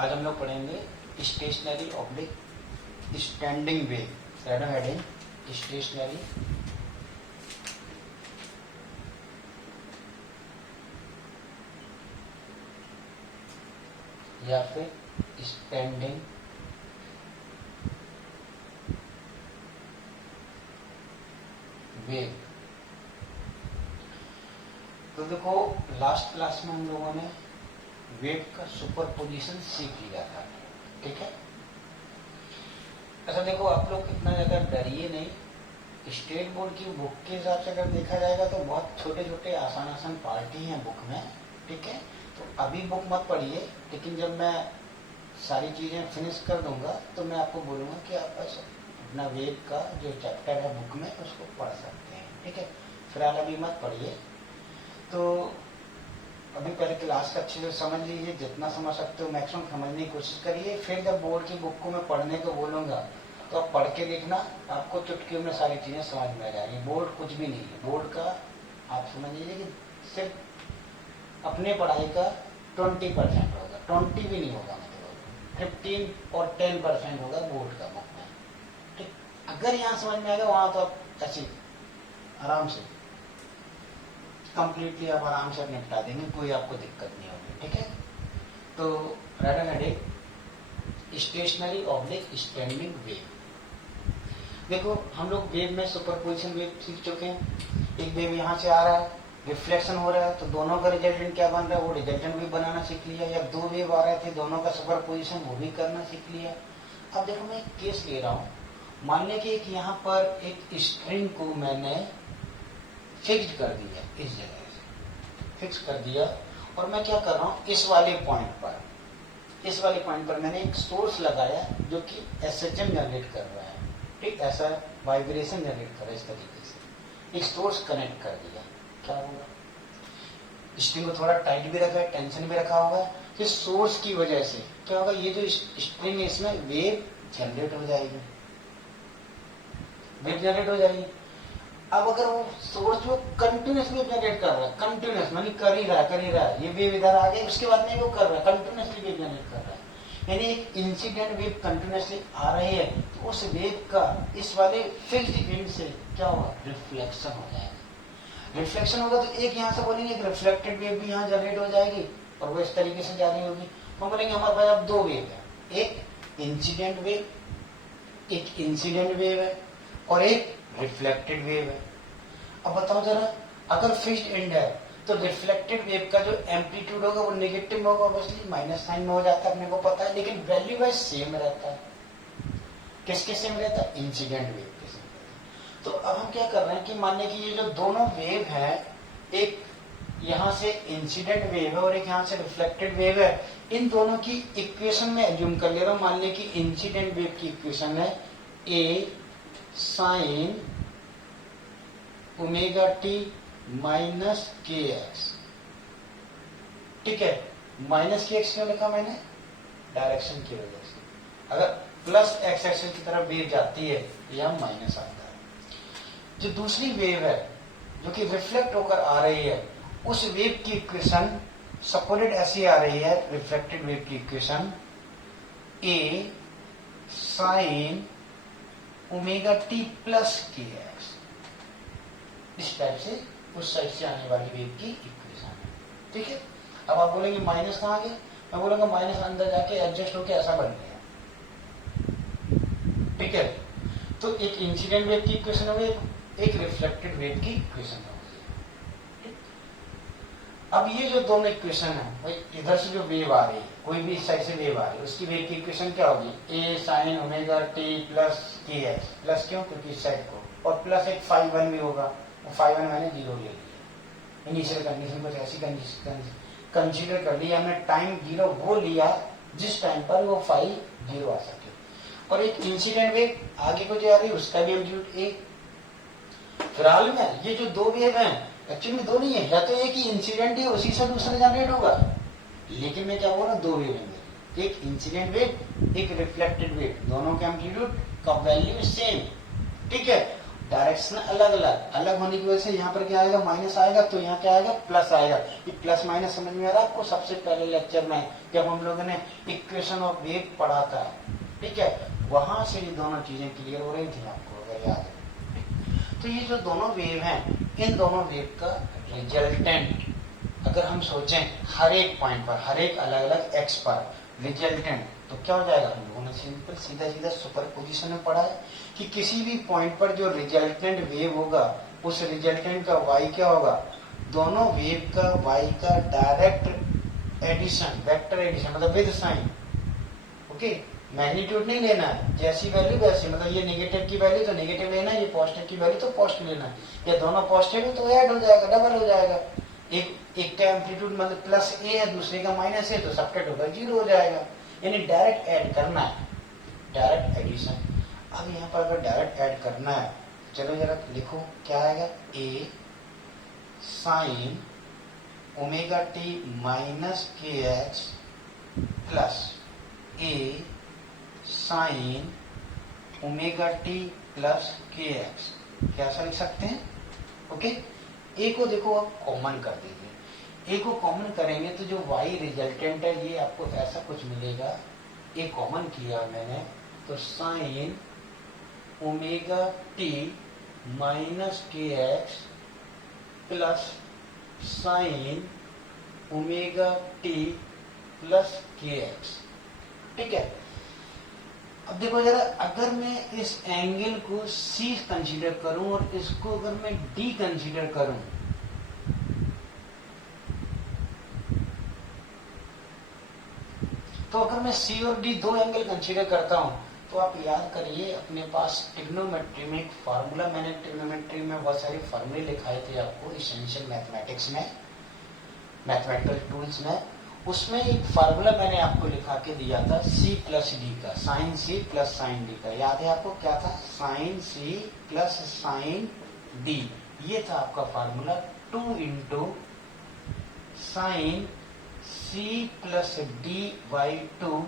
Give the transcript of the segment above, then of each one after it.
आज हम लोग पढ़ेंगे stationary oblique standing wave. Shadow heading stationary या फिर स्टैंडिंग वेव। तो देखो लास्ट क्लास में हम लोगों ने वेव का सुपरपोजिशन सीख लिया था, ठीक है। अच्छा देखो, आप लोग इतना ज्यादा डरिए नहीं। स्टेट बोर्ड की बुक के हिसाब से अगर देखा जाएगा तो बहुत छोटे छोटे आसान आसान पार्ट ही हैं बुक में, ठीक है। तो अभी बुक मत पढ़िए, लेकिन जब मैं सारी चीजें फिनिश कर दूंगा तो मैं आपको बोलूंगा कि आप बस अपना वेव का जो चैप्टर है बुक में उसको पढ़ सकते हैं, ठीक है। फिलहाल अभी मत पढ़िए। तो अभी पहले क्लास का अच्छे से समझ लीजिए, जितना समझ सकते हो मैक्सिमम समझने की कोशिश करिए। फिर जब बोर्ड की बुक को मैं पढ़ने को बोलूंगा तो आप पढ़ के देखना, आपको चुटकियों में सारी चीजें समझ में आ जाएंगी। बोर्ड कुछ भी नहीं है, बोर्ड का आप समझ लीजिए कि सिर्फ अपने पढ़ाई का 20% होगा, 20 भी नहीं होगा, मतलब 15 और 10% होगा बोर्ड का बुक में, ठीक। अगर यहाँ समझ में आएगा वहां तो आप ऐसे आराम से कंप्लीटली आप आराम से निपटा देंगे, कोई आपको दिक्कत नहीं होगी, ठीक है। तो red heading stationary oblique standing wave. देखो हम लोग वेव में सुपरपोजिशन वेव सीख चुके हैं। एक वेव यहाँ से आ रहा है, रिफ्लेक्शन हो रहा है, तो दोनों का रिजल्टेंट क्या बन रहा है वो रिजल्टेंट भी बनाना सीख लिया। या दो वेव आ रहे थे, दोनों का सुपरपोजिशन वो भी करना सीख लिया। अब देखो मैं एक केस ले रहा हूँ। मान लिया कि एक यहाँ पर एक स्ट्रिंग को मैंने फिक्स्ड कर दिया, इस जगह से फिक्स कर दिया, और मैं क्या कर रहा हूँ इस वाले पॉइंट पर मैंने एक सोर्स लगाया जो कि एसएचएम जनरेट कर रहा है, ठीक, ऐसा वाइब्रेशन जनरेट कर रहा है। इस तरीके से एक सोर्स कनेक्ट कर दिया, क्या होगा, स्ट्रिंग को थोड़ा टाइट भी रखा है, टेंशन भी रखा होगा। इस सोर्स की वजह से क्या होगा, ये जो स्ट्रिंग है इसमें वेव जनरेट हो जाएगी, वेव जनरेट हो जाएगी। अब अगर वो सोर्स जो कंटिन्यूसली जनरेट कर रहा है, कंटिन्यूस मानी कर ही रहा है, ये वेव इधर आ गई, उसके बाद में वो कर रहा है, कंटिन्यूसली वेव जनरेट कर रहा है। यानी एक इंसिडेंट वेव कंटिन्यूसली आ रही है, तो उस वेव का इस वाले फिक्स्ड एंड से क्या होगा, रिफ्लेक्शन हो जाएगा। रिफ्लेक्शन होगा तो एक यहाँ से बोलेंगे एक रिफ्लेक्टेड वेव भी यहाँ जनरेट हो जाएगी और वो इस तरीके से जा रही होगी। हम बोलेंगे हमारे पास अब दो वेव है, एक इंसिडेंट वेव है और एक रिफ्लेक्टेड वेव है। अब बताओ जरा, अगर फिक्स्ड एंड है तो रिफ्लेक्टेड वेव का जो एम्पलीट्यूड होगा वो नेगेटिव होगा, ऑब्वियसली माइनस साइन में हो जाता है, अपने को पता है, लेकिन वैल्यू वाइज सेम रहता है। किसके सेम रहता है, इंसिडेंट वेव के सेम रहता है। तो अब हम क्या कर रहे हैं कि मानने की ये जो दोनों वेव है, एक यहाँ से इंसिडेंट वेव है और एक यहाँ से रिफ्लेक्टेड वेव है, इन दोनों की इक्वेशन में एज्यूम कर ले रहा हूं। मान लिया कि इंसिडेंट वेव की इक्वेशन है ए साइन ओमेगा टी माइनस के एक्स, ठीक है। माइनस के एक्स क्यों लिखा मैंने, डायरेक्शन की वजह से। अगर प्लस एक्स एक्सिस की तरफ वेव जाती है यह माइनस आता है। जो दूसरी वेव है जो कि रिफ्लेक्ट होकर आ रही है, उस वेव की इक्वेशन सपोर्टेड ऐसी आ रही है, रिफ्लेक्टेड वेव की इक्वेशन ए साइन ओमेगा टी प्लस के एक्स, इस टाइप से उस साइड से आने वाली वेव की इक्वेशन है, ठीक है। अब आप बोलेंगे माइनस कहाँ गए, मैं बोलूंगा माइनस अंदर जाके एडजस्ट होके ऐसा बन गया, ठीक है। तो एक इंसिडेंट वेव की इक्वेशन हो गई, एक रिफ्लेक्टेड वेव की इक्वेशन हो गई। अब ये जो दोनों इक्वेशन है, इधर से जो वेव आ रही है, कोई भी इस साइड से वेव आ रही है, उसकी वेव की इक्वेशन क्या होगी, ए साइन ओमेगा टी प्लस के एक्स। प्लस क्यों, क्योंकि इस साइड को, और प्लस एक फाई वन भी होगा, फाई वन मैंने 0 ले लिया। इनिशियल कंडीशन कुछ ऐसी कंसीडर कर लिया हमने, टाइम 0 वो लिया जिस टाइम पर वो फाई 0 आ सके। और एक इंसिडेंट वेव आगे को जा रही है, उसका भी एम्पलीट्यूड एक। फिलहाल में ये जो दो वेव हैं एक्चुअली में दो नहीं है, या तो एक ही इंसिडेंट है उसी से दूसरा जनरेट होगा, लेकिन मैं क्या बोल रहा हूँ, दो वेव है, एक इंसिडेंट वेव एक रिफ्लेक्टेड वेव, दोनों के एम्पलीट्यूड का वैल्यू सेम, ठीक है। डायरेक्शन अलग अलग अलग होने की वजह से यहाँ पर क्या आएगा, माइनस आएगा, तो यहाँ क्या आएगा, प्लस आएगा। ये प्लस माइनस समझ में आ रहा है आपको? सबसे पहले लेक्चर में जब हम लोगों ने इक्वेशन ऑफ वेव पढ़ा था, ठीक है, वहां से ये दोनों चीजें क्लियर हो रही थी आपको, अगर याद है। तो ये जो दोनों वेव हैं, इन दोनों वेव का रिजल्टेंट अगर हम सोचें हर एक पॉइंट पर, हर एक अलग अलग एक्स पर रिजल्टेंट, तो क्या हो जाएगा? हम लोगों ने सिंपल सीधा सीधा सुपरपोजिशन में पढ़ा है कि किसी भी पॉइंट पर जो रिजल्टेंट वेव होगा, उस रिजल्टेंट का वाई क्या होगा, दोनों वेव का वाई का डायरेक्ट एडिशन, वेक्टर एडिशन, मतलब विद साइन। ओके, मैग्नीट्यूड नहीं लेना है, जैसी वैल्यू वैसी, मतलब ये नेगेटिव की वैल्यू तो नेगेटिव लेना है, ये पॉजिटिव की वैल्यू तो पॉजिटिव लेना है। ये दोनों पॉजिटिव है तो ऐड हो जाएगा, डबल हो जाएगा। एक का एम्पलीट्यूड मतलब प्लस ए है, दूसरे का माइनस है, तो सबट्रैक्ट होकर जीरो हो जाएगा। यानी डायरेक्ट ऐड करना है, डायरेक्ट एडिशन। अब यहाँ पर अगर डायरेक्ट ऐड करना है, चलो जरा लिखो क्या आएगा, ए साइन ओमेगा टी माइनस के एक्स प्लस ए साइन ओमेगा टी प्लस के एक्स, क्या ऐसा लिख सकते हैं? ओके, ए को देखो आप कॉमन कर दीजिए, ए को कॉमन करेंगे तो जो वाई रिजल्टेंट है ये आपको ऐसा कुछ मिलेगा। ए कॉमन किया मैंने तो साइन ओमेगा टी माइनस के x plus sign omega T plus के एक्स, ठीक है। अब देखो जरा, अगर मैं इस एंगल को C कंसीडर करूं और इसको अगर मैं D कंसीडर करूं, तो अगर मैं C और D दो एंगल कंसीडर करता हूं, तो आप याद करिए अपने पास ट्रिग्नोमेट्री में एक फार्मूला, मैंने ट्रिग्नोमेट्री में बहुत सारे फार्मूले लिखाए थे आपको इसेंशियल मैथमेटिक्स में, मैथमेटिकल टूल्स में। उसमें एक फार्मूला मैंने आपको लिखा के दिया था C प्लस डी का, sine C plus sine D का। याद है आपको क्या था? Sine C plus sine D, ये था आपका formula. 2 into sine C plus D by 2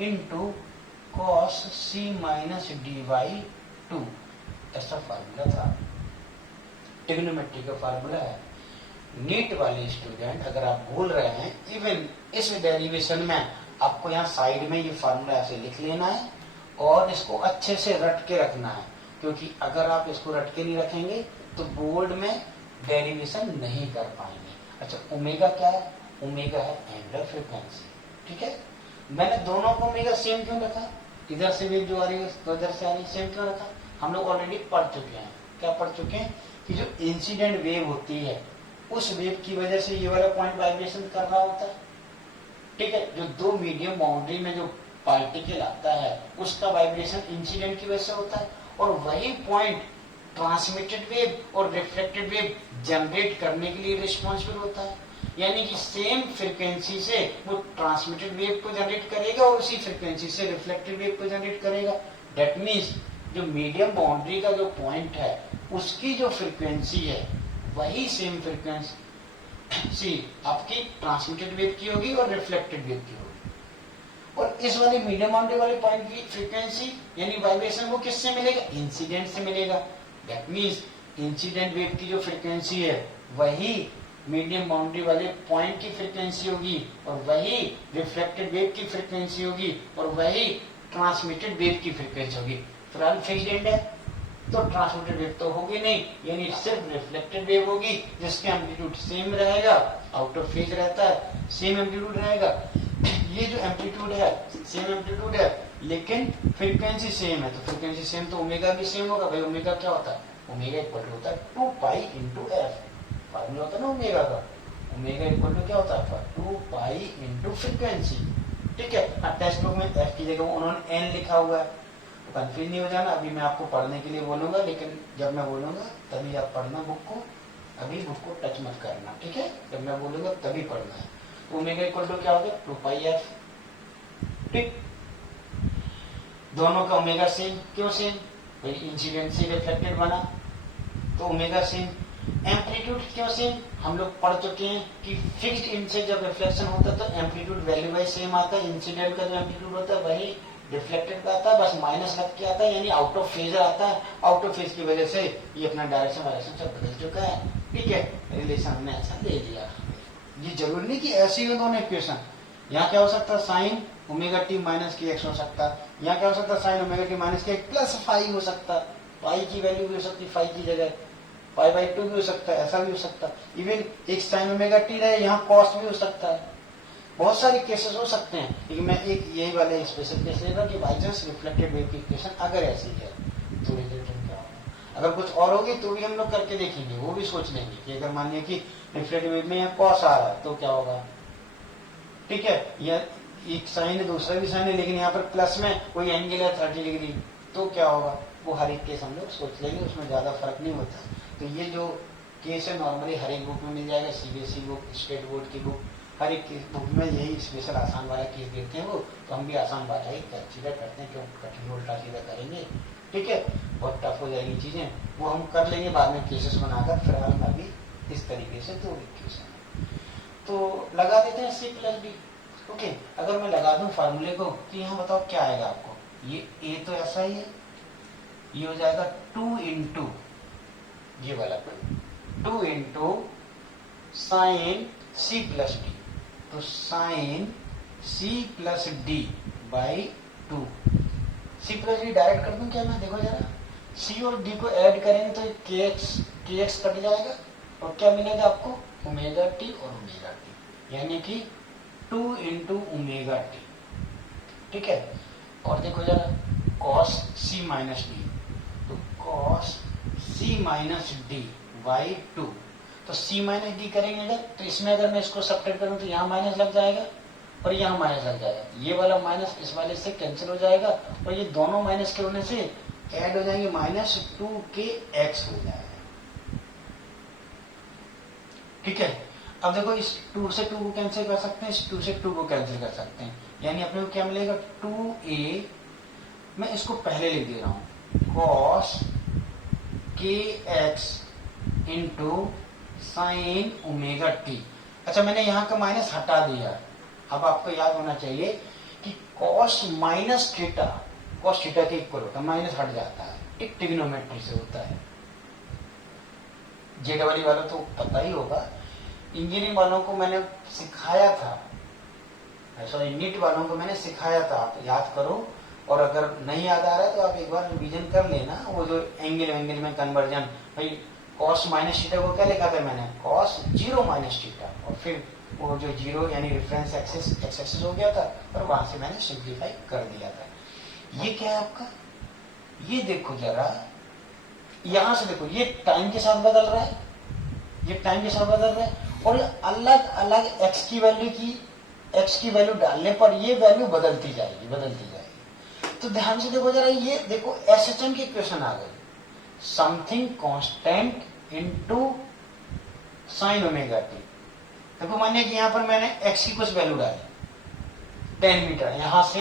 into cos C minus D by 2, ऐसा फार्मूला था, ट्रिग्नोमेट्री का फार्मूला है। नीट वाले स्टूडेंट अगर आप भूल रहे हैं, इवन इस डेरिवेशन में आपको यहाँ साइड में ये फार्मूला ऐसे लिख लेना है और इसको अच्छे से रट के रखना है, क्योंकि अगर आप इसको रट के नहीं रखेंगे तो बोर्ड में डेरिवेशन नहीं कर पाएंगे। अच्छा, ओमेगा क्या है? ओमेगा है एंगुलर फ्रीक्वेंसी, ठीक है। मैंने दोनों को ओमेगा सेम क्यों रखा? इधर से वेव जो आ रही है तो इधर से आ रही है, सेम क्यों रखा? हम लोग ऑलरेडी पढ़ चुके हैं, क्या पढ़ चुके हैं कि जो इंसिडेंट वेव होती है उस वेव की वजह से ये वाला पॉइंट वाइब्रेशन कर रहा होता है, ठीक है। जो दो मीडियम बाउंड्री में जो पार्टिकल आता है उसका वाइब्रेशन इंसिडेंट की वजह से होता है, और वही पॉइंट ट्रांसमिटेड वेव और रिफ्लेक्टेड वेव जनरेट करने के लिए रिस्पॉन्सिबल होता है। यानी कि सेम फ्रीक्वेंसी से वो ट्रांसमिटेड वेव को जनरेट करेगा और उसी फ्रीक्वेंसी से रिफ्लेक्टेड वेव को जनरेट करेगा। दैट मीन्स जो मीडियम बाउंड्री का जो पॉइंट है उसकी जो फ्रीक्वेंसी है वही सेम फ्रीक्वेंसी आपकी ट्रांसमिटेड वेव की होगी और रिफ्लेक्टेड वेव की होगी। और इस वाले मीडियम बाउंड्री वाले पॉइंट की फ्रीक्वेंसी यानी वाइब्रेशन वो किससे मिलेगा? इंसिडेंट से मिलेगा। दैट मीन्स इंसिडेंट वेव की जो फ्रीक्वेंसी है वही मीडियम बाउंड्री वाले पॉइंट की फ्रीक्वेंसी होगी और वही रिफ्लेक्टेड वेव की फ्रीक्वेंसी होगी और वही ट्रांसमिटेड वेव की फ्रीक्वेंसी होगी। फिलहाल फिक्स्ड एंड है तो ट्रांसमिटेड वेव तो होगी नहीं, यानी सिर्फ रिफ्लेक्टेड वेव होगी जिसके एम्पलीट्यूड सेम रहेगा, आउट ऑफ फेज रहता है, सेम एम्पलीट्यूड रहेगा। ये जो एम्पलीट्यूड है सेम एम्पलीट्यूड है लेकिन फ्रीक्वेंसी सेम है, तो फ्रीक्वेंसी सेम तो ओमेगा भी सेम होगा। भाई ओमेगा क्या होता है? ओमेगा इक्वल टू होता है 2 पाई इंटू एफ, फार्मूला होता है ना ओमेगा का। ओमेगा इक्वल टू क्या होता है? 2 पाई इंटू फ्रीक्वेंसी, ठीक है। टेक्स्ट बुक में एफ की जगह उन्होंने एन लिखा हुआ है, कंफ्यूज नहीं हो जाना। अभी मैं आपको पढ़ने के लिए बोलूंगा, लेकिन जब मैं बोलूंगा तभी आप पढ़ना बुक को, अभी बुक को टच मत करना, ठीक है। जब मैं बोलूंगा तभी पढ़ना है। ओमेगा इक्वल टू क्या होगा? 2 पाई एफ, ठीक। दोनों का ओमेगा सेम, क्यों सेम? भाई इंसिडेंट से रिफ्लेक्टेड बना तो ओमेगा सेम। एम्पलीट्यूड क्यों सेम? हम लोग पढ़ चुके हैं कि फिक्स्ड इंड से जब रिफ्लेक्शन होता है तो एम्पलीट्यूड वैल्यू वाइज सेम आता है। इंसिडेंट का जो एम्पलीट्यूड होता है वही रिफ्लेक्टेड का आता है, बस माइनस लग के आता है, यानी आउट ऑफ फेज आता है। आउट ऑफ फेज की वजह से ये अपना डायरेक्शन वायरेक्शन सब बदल चुका है। ठीक है, रिलेशन हमने ऐसा ले लिया। ये जरूरी नहीं कि ऐसी हो दोनों इक्वेशन। यहाँ क्या हो सकता है, साइन ओमेगा टी माइनस के एक्स हो सकता है। यहाँ क्या हो सकता है, साइन ओमेगा टी माइनस के प्लस फाई हो सकता है। पाई की वैल्यू भी हो सकती है, फाई की जगह पाई बाई 2 भी हो सकता है, ऐसा भी हो सकता है। इवन एक साइन ओमेगा टी रहे, यहाँ कॉस भी हो सकता है। बहुत सारे केसेस हो सकते हैं, लेकिन मैं एक यही वाले स्पेशल केस ले रहा हूँ कि बाई चांस रिफ्लेक्टेड वेव की इक्वेशन अगर ऐसी है तो रिजल्टेंट क्या होगा। अगर कुछ और होगी तो भी हम लोग करके देखेंगे, वो भी सोच लेंगे कि अगर मान लिया कि रिफ्लेक्टेड वेव में यहाँ कॉस आ रहा है तो क्या होगा। ठीक है, या एक साइन है दूसरा भी साइन है, लेकिन यहाँ पर प्लस में कोई एंगल है 30 डिग्री तो क्या होगा। वो हर एक केस हम लोग सोच लेंगे, उसमें ज्यादा फर्क नहीं होता। तो ये जो केस है नॉर्मली हर एक बुक में मिल जाएगा, सीबीएसई बुक, स्टेट बोर्ड की बुक, हर एक बुक में यही स्पेशल आसान वाला केस देते हैं वो। तो हम भी आसान बात है सीधा करते हैं, क्यों कठिन उल्टा सीधा करेंगे। ठीक है, बहुत टफ हो जाएगी चीजें, वो हम कर लेंगे बाद में केसेस बनाकर। फिलहाल मैं भी इस तरीके से दो इक्वेशन तो लगा देते हैं सी प्लस बी। ओके, अगर मैं लगा दूं फार्मूले को तो यहाँ बताओ क्या आएगा आपको। ये ए तो ऐसा ही है, ये हो जाएगा 2 इंटू ये वाला 2 into sine C plus D. तो sine C plus D by 2। C plus D direct कर दूं क्या मैं, देखो जरा। सी और डी को ऐड करेंगे तो के एक्स कट जाएगा और क्या मिलेगा आपको, ओमेगा टी और ओमेगा टी, यानी कि 2 इंटू ओमेगा टी। ठीक है, और देखो जरा कॉस सी माइनस डी, तो cos C minus D by 2। तो सी माइनस डी करेंगे अगर, तो इसमें अगर मैं इसको सब्ट्रैक्ट करूं तो यहाँ माइनस लग जाएगा और यहाँ माइनस लग जाएगा। ये वाला माइनस इस वाले से कैंसिल हो जाएगा और ये दोनों माइनस के होने से ऐड हो जाएंगे, -2 के एक्स हो जाएगा। ठीक है, अब देखो इस 2 से 2 को कैंसिल कर सकते हैं, इस 2 से 2 को कैंसिल कर सकते हैं, यानी अपने को क्या मिलेगा 2a। मैं इसको पहले लिख दे रहा हूं, कॉस के x into sine omega T. अच्छा, मैंने यहाँ का माइनस हटा दिया। अब आपको याद होना चाहिए कि cos minus theta cos theta के इक्वल होता है, माइनस हट जाता है, एक ट्रिग्नोमेट्री से होता है। जेडब्ल्यू वालों तो पता ही होगा, इंजीनियरिंग वालों को मैंने सिखाया था, सॉरी नीट वालों को मैंने सिखाया था, आप याद करो। और अगर नहीं याद आ रहा है तो आप एक बार रिवीजन कर लेना। वो जो एंगल में कन्वर्जन, भाई कॉस माइनस थीटा को क्या लिखा था मैंने, कॉस 0 माइनस थीटा, और फिर वो जो 0 यानी रेफरेंस एक्सिस एक्स एक्सिस हो गया था और वहां से मैंने सिंप्लीफाई कर दिया था। ये क्या है आपका, ये देखो जरा, यहां से देखो ये टाइम के साथ बदल रहा है, ये टाइम के साथ बदल रहा है, और अलग अलग एक्स की वैल्यू डालने पर ये वैल्यू बदलती जाएगी। तो ध्यान से देखो जरा, ये देखो एसएचएम की इक्वेशन आ गई, something constant into sine omega T. देखो मानिए कि यहाँ पर मैंने एक्स की कुछ वैल्यू डाली 10 मीटर, यहां से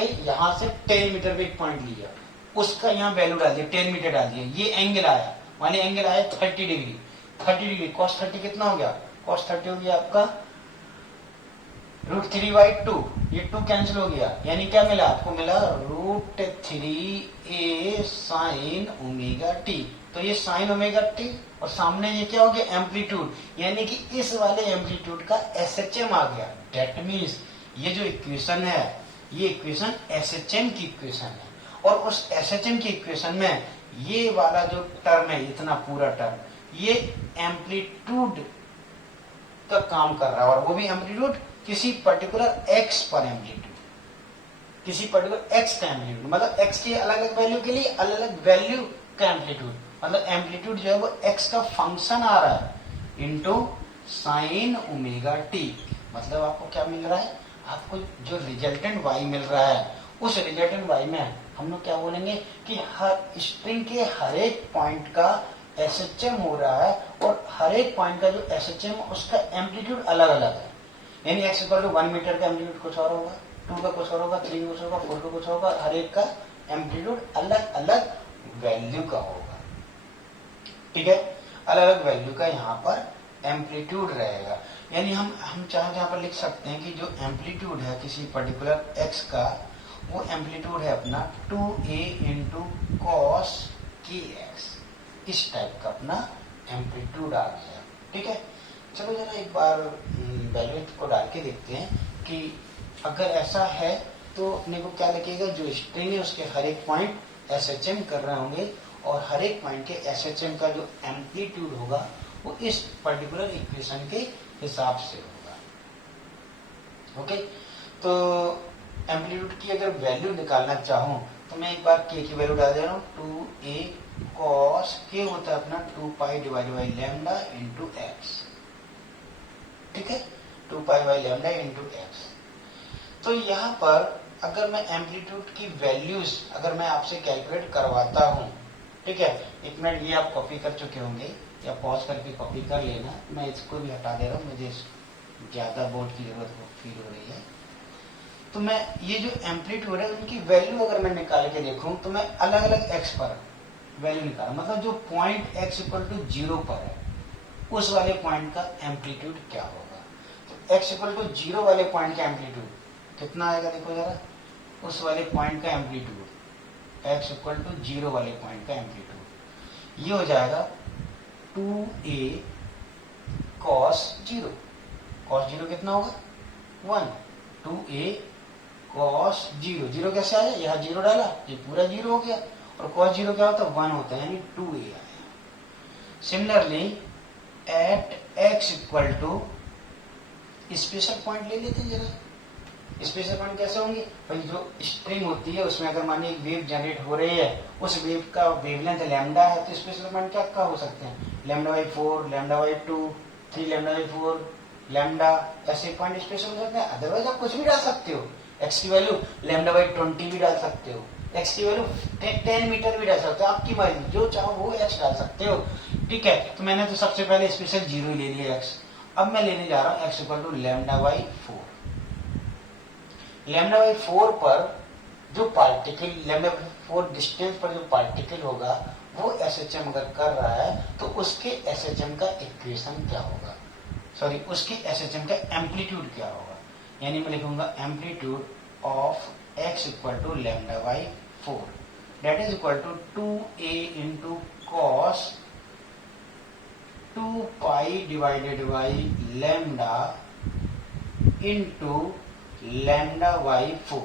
10 मीटर पे एक पॉइंट लिया, उसका यहाँ वैल्यू डाल दिया, 10 मीटर डाल दिया। ये एंगल आया, मानिए एंगल आया 30 डिग्री, कॉस 30 कितना हो गया, कॉस 30 हो गया आपका √3/2। ये 2 कैंसिल हो गया, यानी क्या मिला आपको, मिला √3a साइन ओमेगा टी। तो ये साइन ओमेगा टी और सामने ये क्या हो गया, एम्पलीट्यूड, यानी कि इस वाले एम्पलीट्यूड का एसएचएम आ गया। डेट मीन्स ये जो इक्वेशन है, ये इक्वेशन एसएचएम की इक्वेशन है, और उस एसएचएम की इक्वेशन में ये वाला जो टर्म है, इतना पूरा टर्म, ये एम्पलीट्यूड का काम कर रहा है, और वो भी एम्पलीट्यूड किसी पर्टिकुलर एक्स पर एम्पलीट्यूड, किसी पर्टिकुलर एक्स का एम्पलीट्यूड, मतलब एक्स की अलग अलग वैल्यू के लिए अलग अलग वैल्यू का एम्पलीट्यूड, मतलब एम्पलीट्यूड जो है वो एक्स का फंक्शन आ रहा है इनटू साइन ओमेगा टी। मतलब आपको क्या मिल रहा है, आपको जो रिजल्टेंट वाई मिल रहा है, उस रिजल्टेंट वाई में हम लोग क्या बोलेंगे कि हर स्ट्रिंग के हर एक पॉइंट का एसएचएम हो रहा है, और हर एक पॉइंट का जो एसएचएम उसका एम्पलीट्यूड अलग अलग है। यानी x = 1 मीटर का एम्पलीट्यूड कुछ और होगा, 2 का कुछ और होगा, 3 का कुछ होगा, 4 का कुछ होगा, हर एक का एम्पलीट्यूड अलग अलग वैल्यू का होगा। ठीक है, अलग अलग वैल्यू का यहाँ पर एम्पलीट्यूड रहेगा। यानी हम चाहे यहाँ पर लिख सकते हैं कि जो एम्पलीट्यूड है किसी पर्टिकुलर x का, वो एम्पलीट्यूड है अपना 2a इंटू कॉस के एक्स, इस टाइप का अपना एम्पलीट्यूड आ गया। ठीक है, चलो जरा एक बार वैल्यू को डाल के देखते हैं कि अगर ऐसा है तो अपने को क्या लगेगा, जो स्ट्रिंग है उसके हर एक पॉइंट SHM कर रहे होंगे और हर एक पॉइंट के SHM का जो एम्पलीट्यूड होगा वो इस पर्टिकुलर इक्वेशन के हिसाब से होगा। ओके, तो एम्पलीट्यूड की अगर वैल्यू निकालना चाहूं तो मैं एक बार के की वैल्यू डाल दे रहा हूं, 2a cos के होता है अपना 2 pi divided by lambda into x. ठीक है, 2 pi by lambda into x. तो यहाँ पर अगर मैं एम्पलीट्यूड की वैल्यूज अगर मैं आपसे कैलकुलेट करवाता हूं, ठीक है, एक मिनट ये आप कॉपी कर चुके होंगे या पॉज करके कॉपी कर लेना, मैं इसको भी हटा दे रहा हूँ, मुझे ज्यादा बोर्ड की जरूरत फील हो रही है। तो मैं ये जो एम्पलीट्यूड है उनकी वैल्यू अगर मैं निकाल के देखूं तो मैं अलग अलग एक्स पर वैल्यू निकाल, मतलब जो पॉइंट एक्स इक्वल टू 0 पर है उस वाले पॉइंट का एम्पलीट्यूड क्या होगा। तो एक्स इक्वल टू 0 वाले पॉइंट का एम्पलीट्यूड कितना आएगा, देखो जरा, उस वाले पॉइंट का एम्पलीट्यूड एक्स इक्वल टू 0 वाले पॉइंट का एम्पलीट्यूड ये हो जाएगा 2a cos 0। cos 0 कितना होगा 1, 2a cos 0, 0 कैसे आया, यहाँ 0 डाला ये पूरा 0 हो गया, और cos 0 क्या होता है 1 होता है, यानी 2a आया। Similarly at x equal to special point ले लेते हैं जरा। स्पेशल पॉइंट कैसे होंगे भाई, जो स्ट्रिंग होती है उसमें अगर मानिए एक वेव जनरेट हो रही है, उस वेव का वेवलेंथ लैम्डा है, तो स्पेशल पॉइंट क्या क्या हो सकते हैं, lambda by 4, lambda by 2, 3 lambda by 4 lambda, ऐसे पॉइंट स्पेशल हो सकते हैं। अदरवाइज आप कुछ भी डाल सकते हो, एक्स की वैल्यू लैम्डा बाई 20 भी डाल सकते हो, एक्स की वैल्यू 10 मीटर भी डाल सकते हो, आपकी मर्जी, जो चाहो वो एक्स डाल सकते हो। ठीक है, तो मैंने तो सबसे पहले स्पेशल 0 ले लिया एक्स, अब मैं लेने जा रहा हूँ x equal to lambda by 4। Lambda by 4 पर जो पार्टिकल, लैम्डा बाई 4 डिस्टेंस पर जो पार्टिकल होगा वो SHM अगर कर रहा है तो उसके SHM का इक्वेशन क्या होगा, सॉरी उसके SHM का एम्पलीट्यूड क्या होगा, यानी मैं लिखूंगा amplitude of x equal to lambda by 4 that is equal to 2a into cos 2 pi divided by lambda into lambda by 4।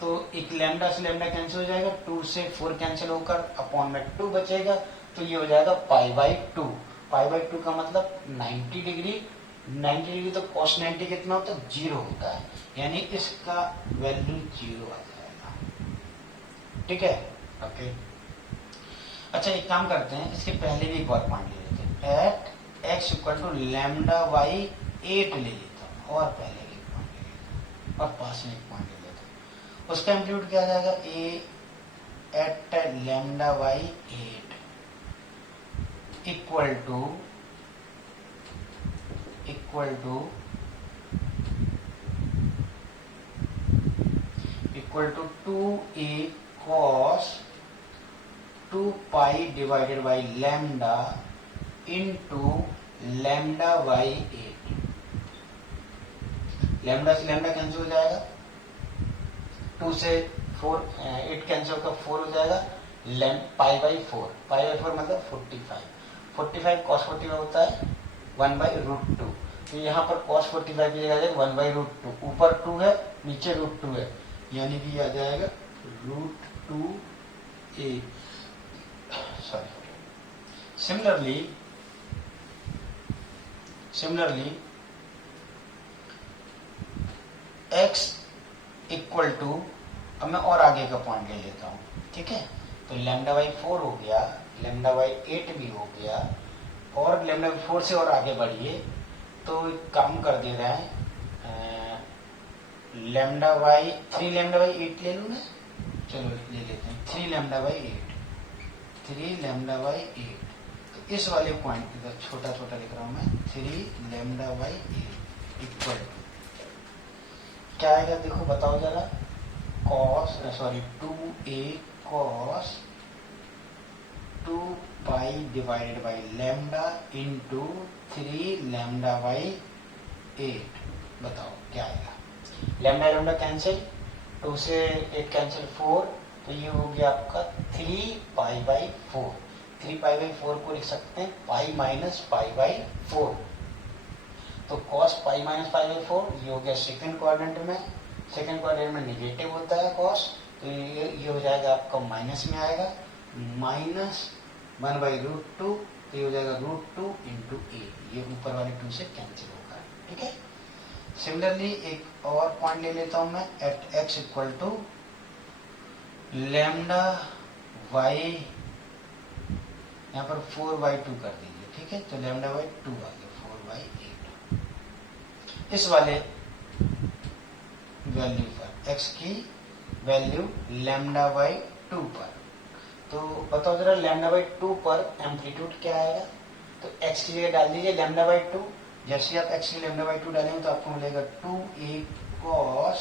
तो एक लैम्डा से लैम्डा कैंसिल हो जाएगा, 2 से 4 कैंसिल होकर अपॉन में 2 बचेगा, तो ये हो जाएगा पाई बाई 2। पाई बाई 2 का मतलब 90 डिग्री, 90 डिग्री तो cos 90 कितना होता है 0 होता है, यानी इसका वैल्यू 0 आ जाएगा। ठीक है, ओके। अच्छा एक काम करते हैं, इसके पहले भी एक और पॉइंट ले लेते हैं, at x equal to lambda by 8 ले लेता हूँ, और पहले और पास में एक पॉइंट ले लेते हैं, उसका एम्पलीट्यूड क्या आ जाएगा, A at lambda by 8 equal to 2a cos 2 pi divided by lambda into lambda by 8। Lambda से लैम्डा कैंसिल हो जाएगा, 2 से 4 8 कैंसिल होकर 4 हो जाएगा, पाई बाई 4, पाई बाई 4 मतलब 45 cos 45 होता है 1 बाई रूट 2, तो यहाँ पर cos 45 की जगह 1 बाई रूट 2, ऊपर 2 है नीचे रूट 2 है, यानी कि आ जाएगा root 2a। Sorry, similarly x equal to, अब मैं और आगे का पॉइंट ले लेता हूँ, ठीक है, तो लैम्डा बाई 4 हो गया, लैम्डा बाई 8 भी हो गया, और लैम्डा बाई 4 से और आगे बढ़िए तो एक काम कर दे रहे हैं, लैम्डा बाई 3 लैम्डा बाई 8 ले लूँ मैं, चलो ले लेते हैं 3 लैम्डा बाई 8, तो इस वाले पॉइंट छोटा छोटा लिख रहा हूँ मैं, 3 लैम्डा बाई 8 इक्वल टू क्या आएगा, देखो बताओ जरा, cos 2a cos 2 pi divided by lambda into 3 lambda by 8, बताओ क्या आएगा, लैम्डा लैम्डा कैंसिल, 2 से 8 कैंसिल 4, तो ये हो गया आपका 3π/4। 3π/4 को लिख सकते हैं पाई माइनस π/4। तो cos पाई माइनस π/4 ये हो गया सेकंड क्वाड्रेंट में। सेकंड क्वाड्रेंट में निगेटिव होता है cos, तो ये हो जाएगा आपका माइनस में आएगा, -1/√2, तो ये हो जाएगा √2 × 8। ये ऊपर वाले 2 से कैंसिल होगा। ठीक है। सिमिलरली एक और पॉइंट ले लेता हूं मैं, at x equal to lambda y, यहाँ पर 4/2 कर दीजिए। ठीक है, तो λ/2 आ गया 4/8। इस वाले वैल्यू पर x की वैल्यू λ/2 पर, तो बताओ जरा λ/2 पर एम्पलीट्यूड क्या आएगा। तो x की जगह डाल दीजिए λ/2। जैसे आप x की λ/2 डालेंगे तो आपको मिलेगा 2a cos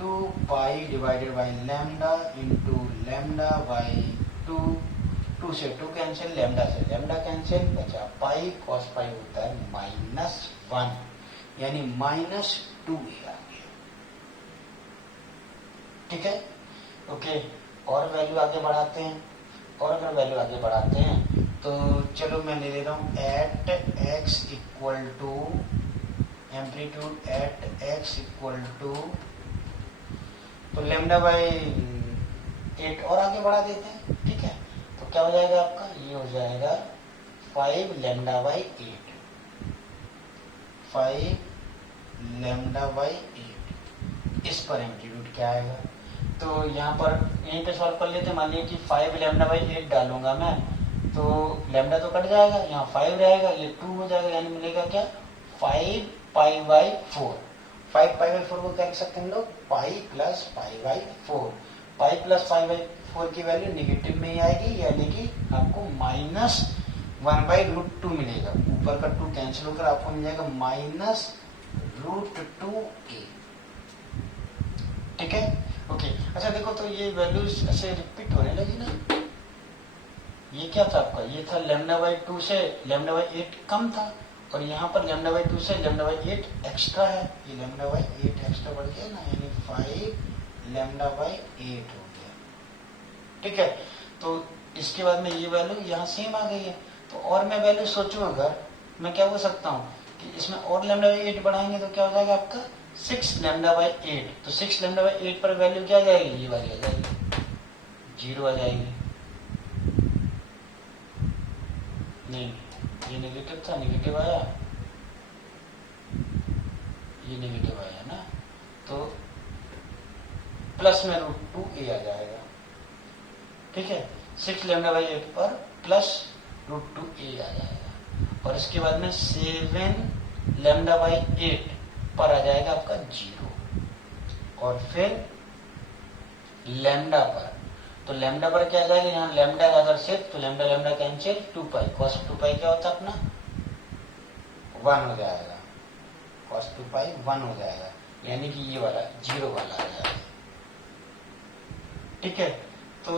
2π divided by lambda into λ/2। 2 से 2 कैंसिल, लैम्डा से लैम्डा कैंसिल, बचा पाई, cos पाई होता है -1, यानी -2a आ गया। ठीक है, ओके। और वैल्यू आगे बढ़ाते हैं, और अगर वैल्यू आगे बढ़ाते हैं तो चलो मैं ले ले रहा हूं at x equal to amplitude at x equal to, तो λ/8 और आगे बढ़ा देते हैं। ठीक है, तो क्या हो जाएगा आपका, ये हो जाएगा 5 λ/8। 5 λ/8 इस पर एम्पलीट्यूड क्या आएगा। तो यहाँ पर यहीं पे सॉल्व कर लेते हैं। मान लीजिए कि 5 λ/8 डालूंगा मैं, तो लैम्डा तो कट जाएगा, यहाँ 5 रहेगा, ये 2 हो जाएगा, यानी मिलेगा क्या 5π/4। 5π/4 को क्या लिख सकते हैं हम लोग, पाई प्लस π/4। पाई प्लस π/4 की वैल्यू निगेटिव में ही आएगी, यानी कि आपको -1/√2 मिलेगा। ऊपर का 2 कैंसिल होकर आपको मिल जाएगा -√2a। ठीक है, ओके। अच्छा देखो, तो ये वैल्यूज ऐसे रिपीट होने लगी ना। ये क्या था आपका, ये था λ/2 से λ/8 कम था, और यहाँ पर λ/2 से λ/8 एक्स्ट्रा है। ये λ/8 एक्स्ट्रा बढ़ गया ना, यानी 5 λ/8 हो गया। ठीक है, तो इसके बाद में ये वैल्यू यहाँ सेम आ गई है। तो और मैं वैल्यू सोचूं, अगर मैं क्या बोल सकता हूँ कि इसमें और λ/8 बढ़ाएंगे तो क्या हो जाएगा आपका 6 λ/8। तो 6 λ/8 पर वैल्यू क्या आ जाएगी, ये वाली आ जाएगी, 0 आ जाएगी। नहीं, ये नेगेटिव था, नेगेटिव आया, ये नेगेटिव आया ना, तो प्लस में √2a आ जाएगा। ठीक है, 6 λ/8 पर प्लस √2a आ जाएगा, और इसके बाद में 7 λ/8 पर आ जाएगा आपका 0, और फिर लैम्डा पर, तो लैम्डा पर क्या आ जाएगा, यहाँ लैम्डा अगर सिर्फ, तो लैम्डा लैम्डा कैंसिल, 2π cos 2π क्या होता है अपना 1 हो जाएगा, cos 2π 1 हो जाएगा, यानी कि ये वाला 0 वाला आ जाएगा। ठीक है, तो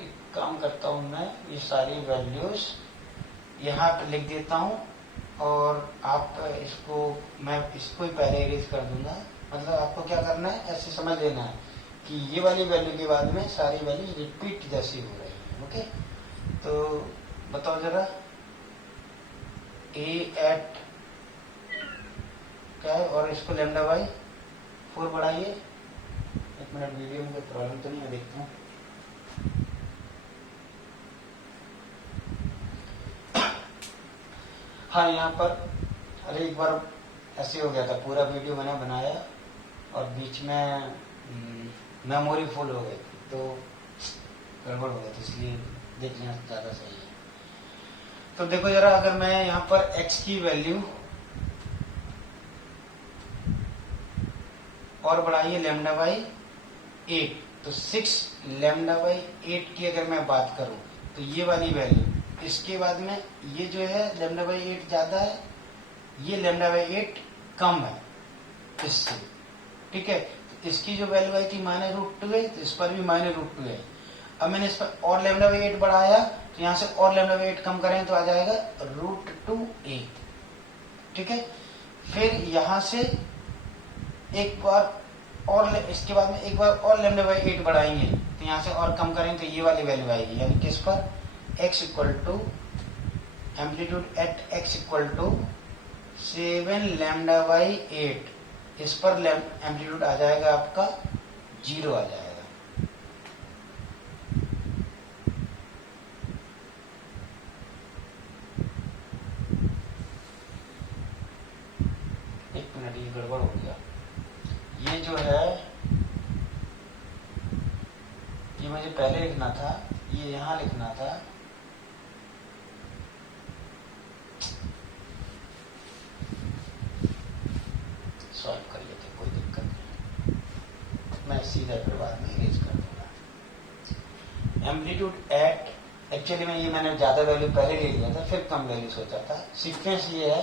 एक काम करता हूं मैं, ये सारी वैल्यूज यहाँ पे लिख देता हूं, और आप इसको, मैं इसको ही पहले इरेज कर दूंगा। मतलब आपको क्या करना है, ऐसे समझ लेना है कि ये वाली वैल्यू के बाद में सारी वैल्यू रिपीट जैसी हो रही है। ओके, तो बताओ जरा a एट क्या है, और इसको λ/4 बढ़ाइए। एक मिनट, वीडियो में कोई प्रॉब्लम तो नहीं है, देखता हूँ। हाँ, यहाँ पर अरे एक बार ऐसे हो गया था, पूरा वीडियो मैंने बनाया और बीच में मेमोरी फुल हो गई थी, तो गड़बड़ हो गया, तो इसलिए देख लेना ज़्यादा सही है। तो देखो जरा, अगर मैं यहाँ पर x की वैल्यू और बढ़ाइए λ/8, तो 6 λ/8 की अगर मैं बात करूं, तो ये वाली वैल्यू, इसके बाद में ये जो है λ/8 ज्यादा है, ये λ/8 कम है इससे। ठीक है, तो इसकी जो वैल्यू आई थी -√2 है, तो इस पर भी -√2 है। अब मैंने इस पर और λ/8 बढ़ाया, तो यहां से और λ/8 कम करें तो आ जाएगा √2a। ठीक है, फिर यहां से एक बार और इसके बाद में एक बार और लैम्डा बाई 8 बढ़ाएंगे तो यहाँ से और कम करेंगे तो ये वाली वैल्यू आएगी, यानी किस पर, x equal to amplitude at x equal to 7 lambda by 8, इस पर एम्पलीट्यूड आ जाएगा आपका 0 आ जाएगा। एक मिनट, ये गड़बड़ हो गया। ये जो है ये मुझे पहले लिखना था, ये यहां लिखना था। सॉल्व कर लेते, कोई दिक्कत नहीं, मैं सीधा फिर बाद में इरेज कर दूंगा। एम्पलीट्यूड एट, एक्चुअली में ये मैंने ज्यादा वैल्यू पहले ले लिया था, फिर कम वैल्यू सोचा था। सीक्वेंस ये है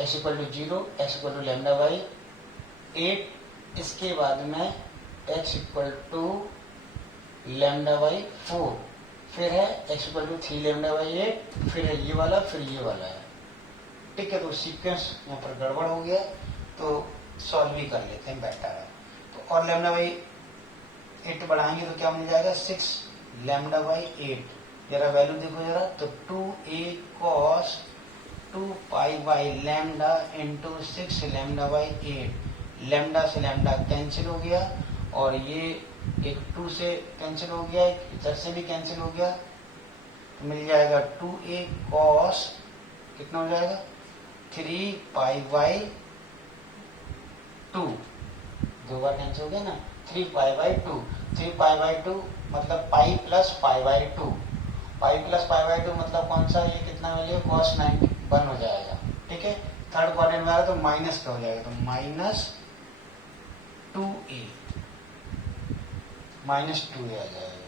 x equal to 0, x equal to lambda by 8, इसके बाद में x equal to lambda by 4, फिर है x equal to 3 lambda by 8, फिर है ये वाला, फिर ये वाला है। ठीक है, तो सीक्वेंस यहाँ पर गड़बड़ हो गया, तो सॉल्व ही कर लेते हैं, बेटर है। तो और लैम्डा बाई 8 बढ़ाएंगे तो क्या मिल जाएगा, 6 लैम्डा बाई 8। जरा वैल्यू देखो जरा, तो 2a cos 2 pi by lambda into 6 lambda by 8। Lambda से लैम्डा कैंसिल हो गया, और ये एक 2 से कैंसिल हो गया, एक इधर से भी कैंसिल हो गया, तो मिल जाएगा 2a cos, कितना हो जाएगा, 3 पाई बाई 2, 2 बार कैंसिल हो गया ना, 3 पाई बाई 2, 3 पाई बाई 2 मतलब pi plus pi by 2, pi plus pi by 2 मतलब कौन सा, ये कितना वैल्यू, cos 91 हो जाएगा। ठीक है, थर्ड क्वाड्रेंट में आ रहा तो माइनस का हो जाएगा, तो माइनस 2a, माइनस 2a आ जाएगा।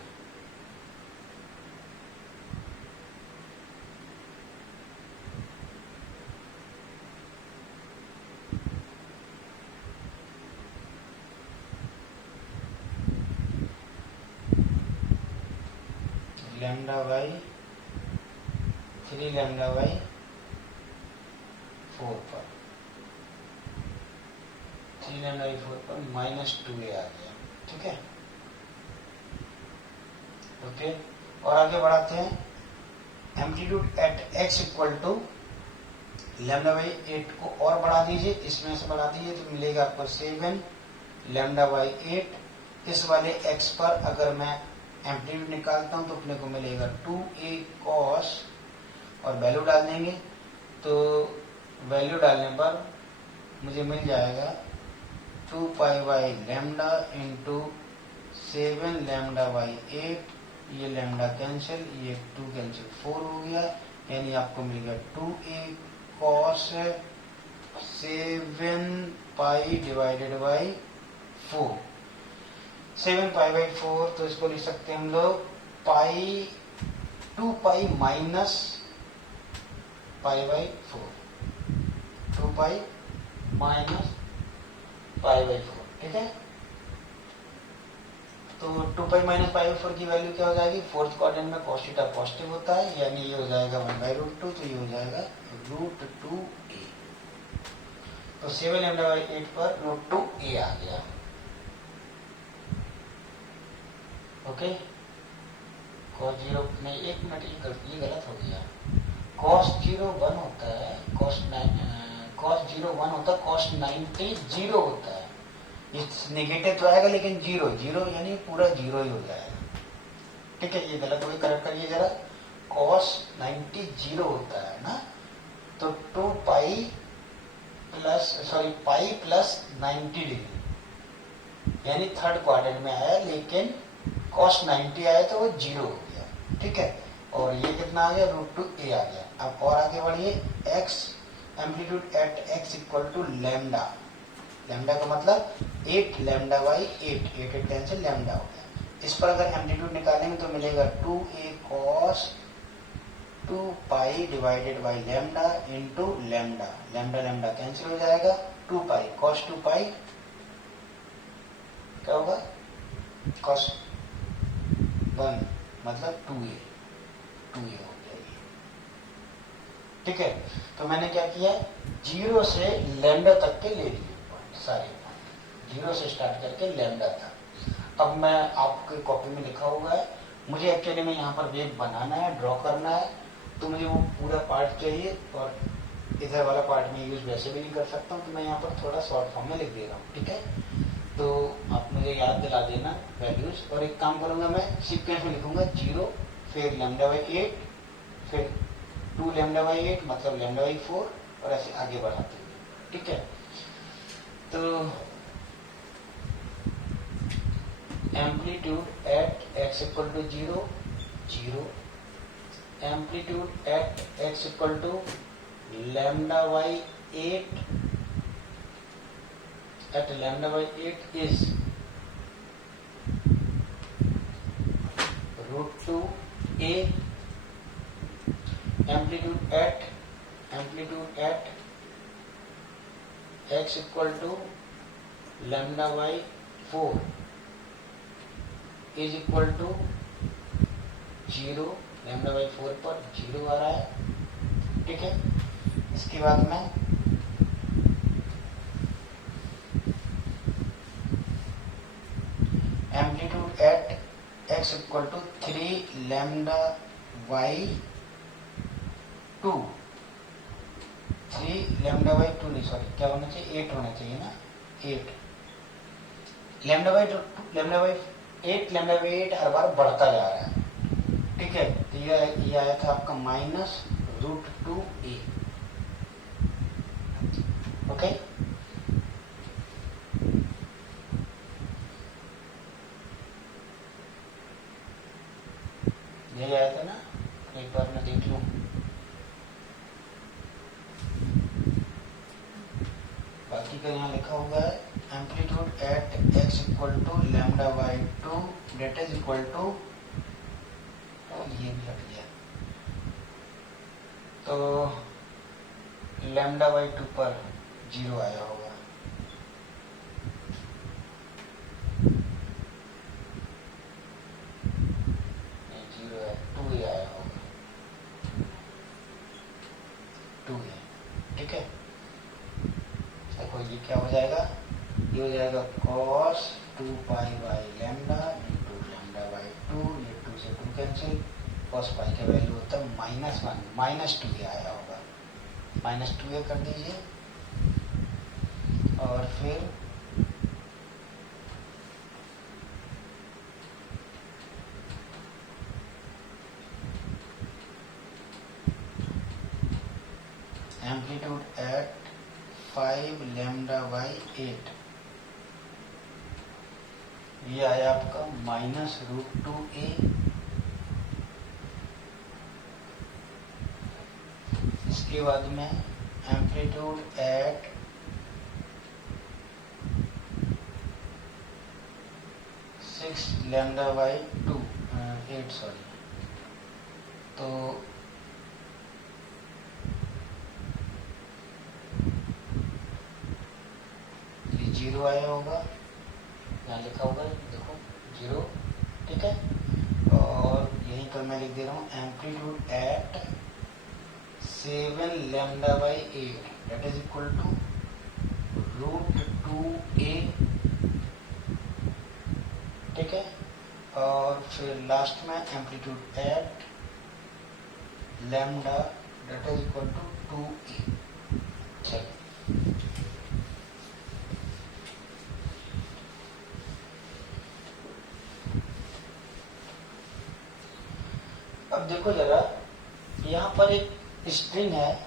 लैम्डा बाई 3 लैम्डा बाई 4 पर, 3 लैम्डा बाई 4 पर माइनस 2a आ गया। ठीक है, ओके, और आगे बढ़ाते हैं। Amplitude at x equal to lambda by 8 को और बढ़ा दीजिए, इसमें से बढ़ा दीजिए तो मिलेगा आपको 7 लैम्डा बाई 8। इस वाले x पर अगर मैं एम्पलीट्यूड निकालता हूं तो अपने को मिलेगा 2a cos, और वैल्यू डाल देंगे, तो वैल्यू डालने पर मुझे मिल जाएगा 2 pi by lambda into 7 lambda by 8, ये लैम्डा कैंसिल, ये 2 कैंसिल, 4 हो गया, यानी आपको मिल गया 2a cos 7 pi divided by 4, 7 pi by 4, तो इसको लिख सकते हैं हम लोग पाई 2 pi minus pi by 4, 2 pi minus pi by 4। ठीक है, तो 2 पाई माइनस पाई बाई 4 की वैल्यू क्या हो जाएगी, फोर्थ क्वाड्रेंट में cos थीटा पॉजिटिव होता है, यानी ये हो जाएगा 1/√2, तो ये हो जाएगा √2a। तो 7 लैम्डा बाई 8 पर √2a आ गया। ओके, cos 0 नहीं, एक मिनट, ये गलत हो गया। cos 0 1 होता है, cos 0 1 होता है, cos 90 0 होता है। इस नेगेटिव तो आएगा लेकिन 0 यानी पूरा 0 ही हो जाएगा। ठीक है, ये गलत हो गया, करेक्ट करिए जरा। cos 90 0 होता है ना, तो 2 pi plus pi plus 90 degree, यानी थर्ड क्वाड्रेंट में आया, लेकिन cos 90 आया तो वो 0 हो गया। ठीक है, और ये कितना आ गया, √2a आ गया। अब और आगे बढ़िए, x amplitude at x equal to lambda, lambda का मतलब 8 लैम्डा बाई 8 कैंसिल, लैम्डा हो गया। इस पर अगर एम्पलीट्यूड निकालेंगे तो मिलेगा 2a cos 2 pi divided by lambda into lambda, lambda lambda cancel हो जाएगा, 2 पाई cos 2 पाई क्या होगा, cos 1 मतलब 2a हो जाएगी। ठीक है, तो मैंने क्या किया, 0 से लैम्डा तक के ले लिए पॉइंट, सारे 0 से स्टार्ट करके लैम्डा था। अब मैं आपके कॉपी में लिखा हुआ है, मुझे एक्चुअली में यहाँ पर वेव बनाना है, ड्रॉ करना है, तो मुझे वो पूरा पार्ट चाहिए और इधर वाला पार्ट में यूज वैसे भी नहीं कर सकता हूँ, तो मैं यहाँ पर थोड़ा शॉर्ट फॉर्म में लिख दे रहा हूँ, ठीक है। तो आप मुझे याद दिला देना वैल्यूज, और एक काम करूंगा मैं सीक्वेंस में लिखूंगा 0 फिर λ/8 फिर 2 λ/8 मतलब λ/4 और ऐसे आगे बढ़ाते हुए, ठीक है। तो amplitude at x equal to 0 0, amplitude at x equal to λ/8 at λ/8 is √2a, amplitude at x equal to λ/4 is equal to 0, λ/4 पर 0 आ रहा है, ठीक है। इसके बाद में amplitude at x equal to 3 λ/2, 3 λ/2 नहीं, सॉरी क्या होना चाहिए, 8 होना चाहिए ना, 8 λ/8 λ/8 हर बार बढ़ता जा रहा है, ठीक है। तो ये आया था आपका -√2a, ओके। ये आया था ना, एक बार मैं देख लूं, बाकी का यहाँ लिखा हुआ है amplitude at x equal to λ/2 that is equal to, ये भी हट गया, तो λ/2 पर 0 आया होगा, क्या हो जाएगा, ये हो जाएगा cos 2π/λ इंटू λ/2, ये 2 से 2 कैंसिल, cos पाई का वैल्यू होता है -1 -2a आया होगा, -2a कर दीजिए और फिर एम्पलीट्यूड एट 5 λ/8, ये आया आपका -√2a, इसके बाद में एम्पलीट्यूड एट 6 λ/2 8 सॉरी, तो ये 0 आया होगा, यहाँ लिखा होगा देखो 0, ठीक है। और यहीं पर मैं लिख दे रहा हूँ amplitude at 7 λ/8 that is equal to √2a, ठीक है। और फिर लास्ट में amplitude at lambda that is equal to 2a, चलिए। अब देखो जरा, यहाँ पर एक स्ट्रिंग है,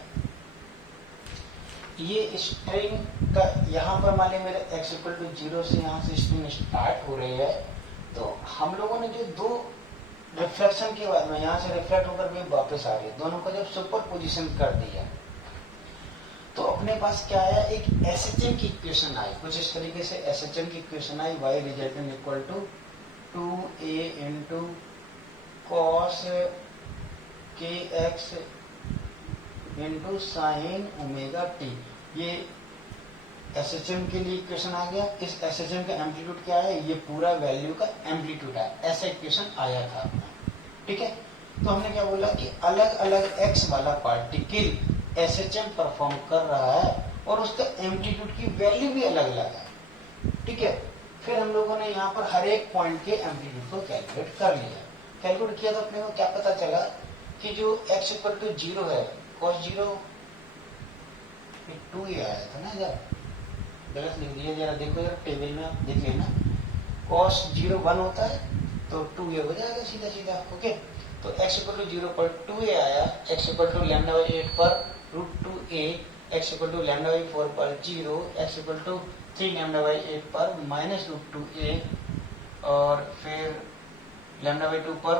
ये स्ट्रिंग का यहाँ पर मान लिया मेरे x इक्वल टू 0 से यहाँ से स्ट्रिंग स्टार्ट हो रही है, तो हम लोगों ने जो दो रिफ्लेक्शन के बाद में यहाँ से रिफ्लेक्ट होकर वेव वापस आ रही है, दोनों को जब सुपर पोजिशन कर दिया तो अपने पास क्या आया, एक SHM की इक्वेशन आई, कुछ इस तरीके से SHM की इक्वेशन आई, y resultant equal to 2a into cos kx into sine omega t, ये SHM के लिए इक्वेशन आ गया। इस SHM का एम्पलीट्यूड क्या है, ये पूरा वैल्यू का एम्पलीट्यूड है, ऐसा इक्वेशन आया था अपना, ठीक है। तो हमने क्या बोला कि अलग अलग x वाला पार्टिकल SHM परफॉर्म कर रहा है और उसका एम्पलीट्यूड की वैल्यू भी अलग अलग है, ठीक है। फिर हम लोगों ने यहाँ पर हर एक पॉइंट के एम्पलीट्यूड को कैलकुलेट कर लिया। कैलकुलेट किया तो अपने को क्या पता चला कि जो x इक्वल टू 0 है, cos 0 2 ही आया था ना, जरा गलत लिख दिया, जरा देखो जरा टेबल में आप देख लेना। cos 0 1 होता है तो 2a हो जाएगा सीधा सीधा। ओके, तो x इक्वल टू 0 पर 2a आया, x equal to lambda by 8 पर √2a, x equal to lambda by 4 पर 0, x equal to 3 lambda by 8 पर -√2a, और फिर लैम्डा बाई 2 पर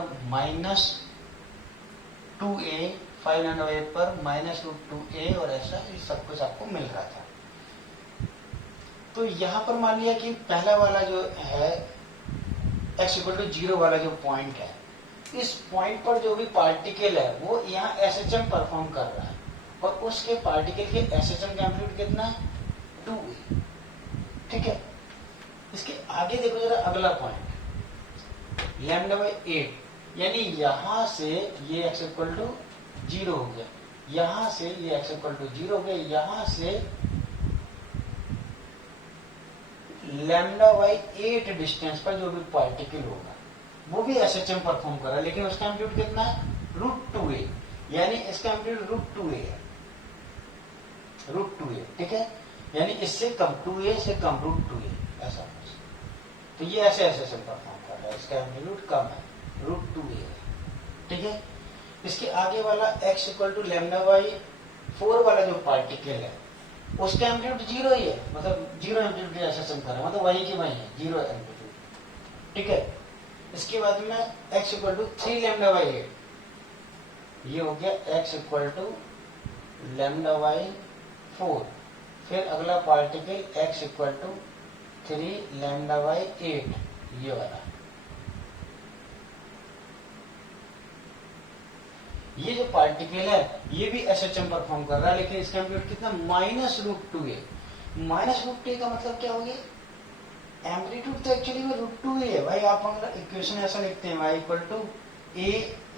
-2a, 5 लैम्डा बाई 8 पर -√2a, और ऐसा ये सब कुछ आपको मिल रहा था। तो यहाँ पर मान लिया कि पहला वाला जो है x इक्वल टू 0 वाला जो पॉइंट है, इस पॉइंट पर जो भी पार्टिकल है वो यहाँ SHM परफॉर्म कर रहा है, और उसके पार्टिकल के SHM का एम्पलीट्यूड कितना है 2a। ठीक है, इसके आगे देखो जरा अगला पॉइंट लैम्डा बाई 8, यानी यहां से ये x इक्वल टू 0 हो गया, यहां से ये x इक्वल टू 0 हो गया, यहां से लैम्डा बाई 8 डिस्टेंस पर जो भी पार्टिकल होगा वो भी SHM परफॉर्म कर रहा है, लेकिन उसका एम्पलीट्यूड कितना है √2a, यानी इसका एम्पलीट्यूड √2a है, √2a। ठीक है, यानी इससे कम 2a से कम √2a, ऐसा कुछ। तो ये ऐसे SHM परफॉर्म कर रहा है, इसका एम्पलीट्यूड कम है, √2a है। ठीक है, इसके आगे वाला x equal to lambda by 4 वाला जो पार्टिकल है उसका एम्पलीट्यूड 0 ही है, मतलब 0 एम्पलीट्यूड SHM कर रहा है, मतलब वही की वही है, 0 एम्पलीट्यूड। ठीक है, इसके बाद में x equal to 3 lambda by 8, ये हो गया x equal to lambda by 4। फिर अगला particle x equal to 3 lambda by 8, ये वाला। ये जो पार्टिकल है ये भी SHM परफॉर्म कर रहा है, लेकिन इसका एम्पलीट्यूड कितना -√2a। -√2a का मतलब क्या हो गया, एम्पलीट्यूड तो एक्चुअली में √2a है भाई। आप अगर इक्वेशन ऐसा लिखते हैं y equal to a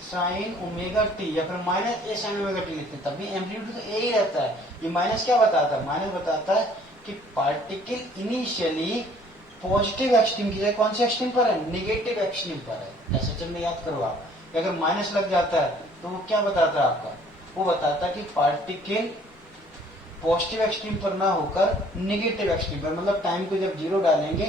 sin omega t, या फिर -a sin ओमेगा t लिखते हैं, तब भी एम्पलीट्यूड तो a ही रहता है। ये माइनस क्या बताता है, माइनस बताता है कि पार्टिकल इनिशियली पॉजिटिव एक्सट्रीम की जगह कौन से एक्सट्रीम पर है, निगेटिव एक्सट्रीम पर है। SHM में याद करो आप, अगर माइनस लग जाता है तो वो क्या बताता है आपका, वो बताता है कि पार्टिकल पॉजिटिव एक्सट्रीम पर ना होकर निगेटिव एक्सट्रीम पर, मतलब टाइम को जब 0 डालेंगे,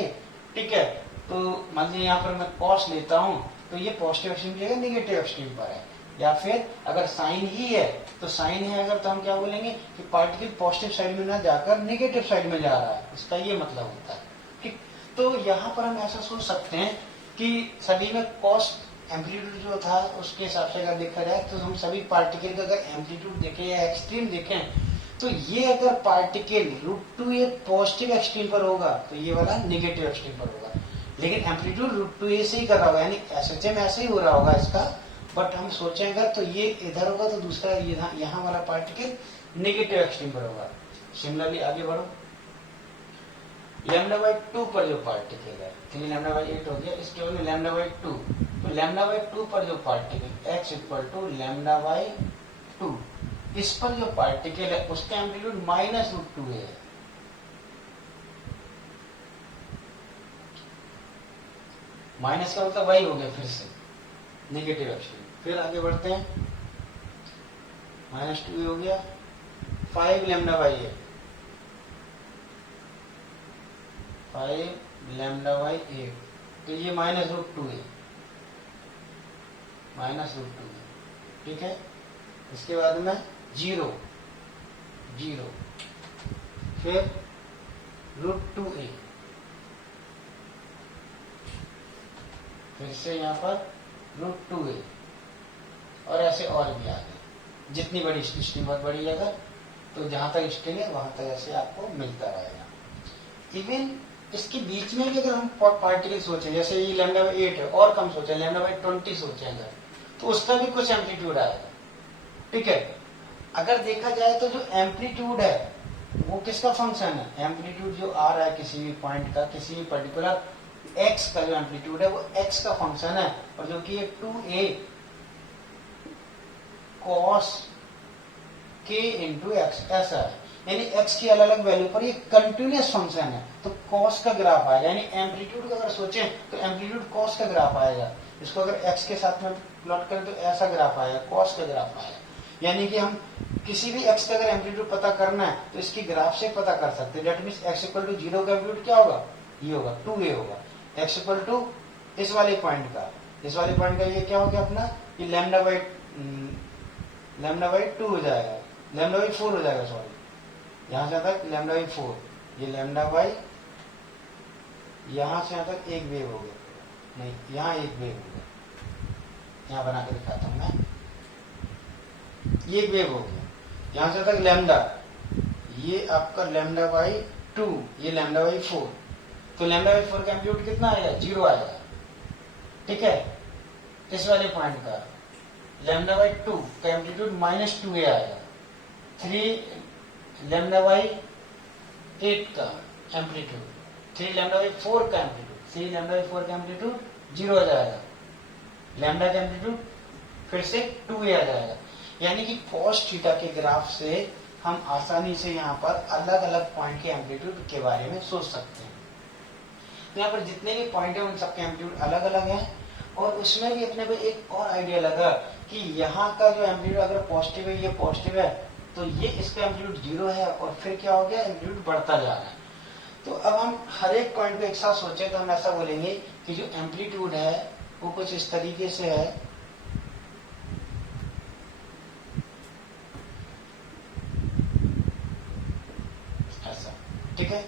ठीक है, तो मान लीजिए यहाँ पर मैं cos लेता हूँ तो ये पॉजिटिव एक्सट्रीम की जगह निगेटिव एक्सट्रीम पर है। या फिर अगर साइन ही है तो साइन है अगर, तो हम क्या बोलेंगे कि पार्टिकल पॉजिटिव साइड में ना जाकर निगेटिव साइड में जा रहा है, इसका ये मतलब होता है। ठीक, तो यहाँ पर हम ऐसा सोच सकते हैं कि सभी में cos एम्पलीट्यूड जो था उसके हिसाब से अगर देखा जाए तो हम सभी पार्टिकल का अगर एम्पलीट्यूड देखें या एक्सट्रीम देखें, तो ये अगर पार्टिकल √2a पॉजिटिव एक्सट्रीम पर होगा तो ये वाला निगेटिव एक्सट्रीम पर होगा, लेकिन एम्पलीट्यूड √2a से ही कर रहा होगा, यानी SHM ऐसे ही हो रहा होगा इसका। बट हम सोचें अगर तो ये इधर होगा तो दूसरा यहाँ वाला पार्टिकल निगेटिव एक्सट्रीम पर होगा। सिमिलरली आगे बढ़ो, लैम्डा बाई 2 पर जो पार्टिकल है, 3 लैम्डा बाई 8 हो गया, इस टेबल में लैम्डा बाई 2, तो लैम्डा बाई 2 पर जो particle x equal to lambda by 2, इस पर जो पार्टिकल है उसका एम्पलीट्यूड -√2a है। माइनस का मतलब वही हो गया, फिर से नेगेटिव एक्सट्रीम। फिर आगे बढ़ते हैं, -2a हो गया, 5 लैम्डा बाई 8, 5 लैम्डा बाई 8, तो ये -√2a, ठीक है। इसके बाद में 0, फिर √2a, फिर से यहाँ पर √2a, और ऐसे और भी आगे जितनी बड़ी स्ट्रिंग बहुत बड़ी जगह, तो जहां तक स्ट्रिंग है वहां तक ऐसे आपको मिलता रहेगा। इवन इसके बीच में भी अगर हम पार्टिकल सोचें, जैसे ये लैम्डा बाई 8 है, और कम सोचे लैम्डा बाई 20 सोचे अगर, तो उसका भी कुछ एम्पलीट्यूड आएगा। ठीक है, अगर देखा जाए तो जो एम्पलीट्यूड है वो किसका फंक्शन है, एम्पलीट्यूड जो आ रहा है किसी भी पॉइंट का, किसी भी पर्टिकुलर x का जो एम्पलीट्यूड है वो x का फंक्शन है, और जो कि 2a cos k into x ऐसा है। यानी x की अलग अलग वैल्यू पर ये कंटिन्यूस फंक्शन है, तो कॉस का ग्राफ आएगा। यानी एम्पलीट्यूड का अगर सोचें तो एम्पलीट्यूड कॉस का ग्राफ आएगा। इसको अगर x के साथ में प्लॉट करें तो ऐसा ग्राफ आएगा, कॉस का ग्राफ आएगा। यानी कि हम किसी भी x का अगर एम्पलीट्यूड पता करना है तो इसकी ग्राफ से पता कर सकते हैं। That means x equal to 0 का एम्पलीट्यूड क्या होगा, ये होगा 2a होगा। x इक्वल टू इस वाले पॉइंट का ये क्या हो गया अपना, ये लैम्डा बाई 2 हो जाएगा, लैम्डा बाई 4 हो जाएगा, सॉरी यहां से तक लैम्डा बाई 4, ये लैम्डा बाई यहां से यहां तक एक वेव हो गया, नहीं यहां एक वेव हो गया, यहां बना के दिखाता हूं मैं, ये एक वेव हो गया यहां से तक लैम्डा, ये आपका लैम्डा बाई 2, ये लैम्डा बाई 4, तो लैम्डा बाई 4 का एम्पलीट्यूड कितना आएगा, 0 आएगा। ठीक है, इस वाले पॉइंट का लैम्डा बाई 2 का एम्पलीट्यूड -2a आएगा। 3 लैम्डा बाई 8 का एम्पलीट्यूड, 3 लैम्डा बाई 4 का एम्पलीट्यूड 0 आ जाएगा। लैम्डा का एम्पलीट्यूड फिर से 2a आ जाएगा। यानी कि cos थीटा के ग्राफ से हम आसानी से यहाँ पर अलग अलग पॉइंट के एम्पलीट्यूड के बारे में सोच सकते हैं। तो यहाँ पर जितने भी पॉइंट है उन सबके एम्पलीट्यूड अलग अलग हैं, और उसमें भी अपने को एक और आइडिया लगा कि यहाँ का जो एम्पलीट्यूड अगर पॉजिटिव है, ये पॉजिटिव है, तो ये इसका एम्पलीट्यूड 0 है, और फिर क्या हो गया, एम्पलीट्यूड बढ़ता जा रहा है। तो अब हम हर एक पॉइंट को एक साथ सोचे तो हम ऐसा बोलेंगे कि जो एम्पलीट्यूड है वो कुछ इस तरीके से है, ऐसा। ठीक है,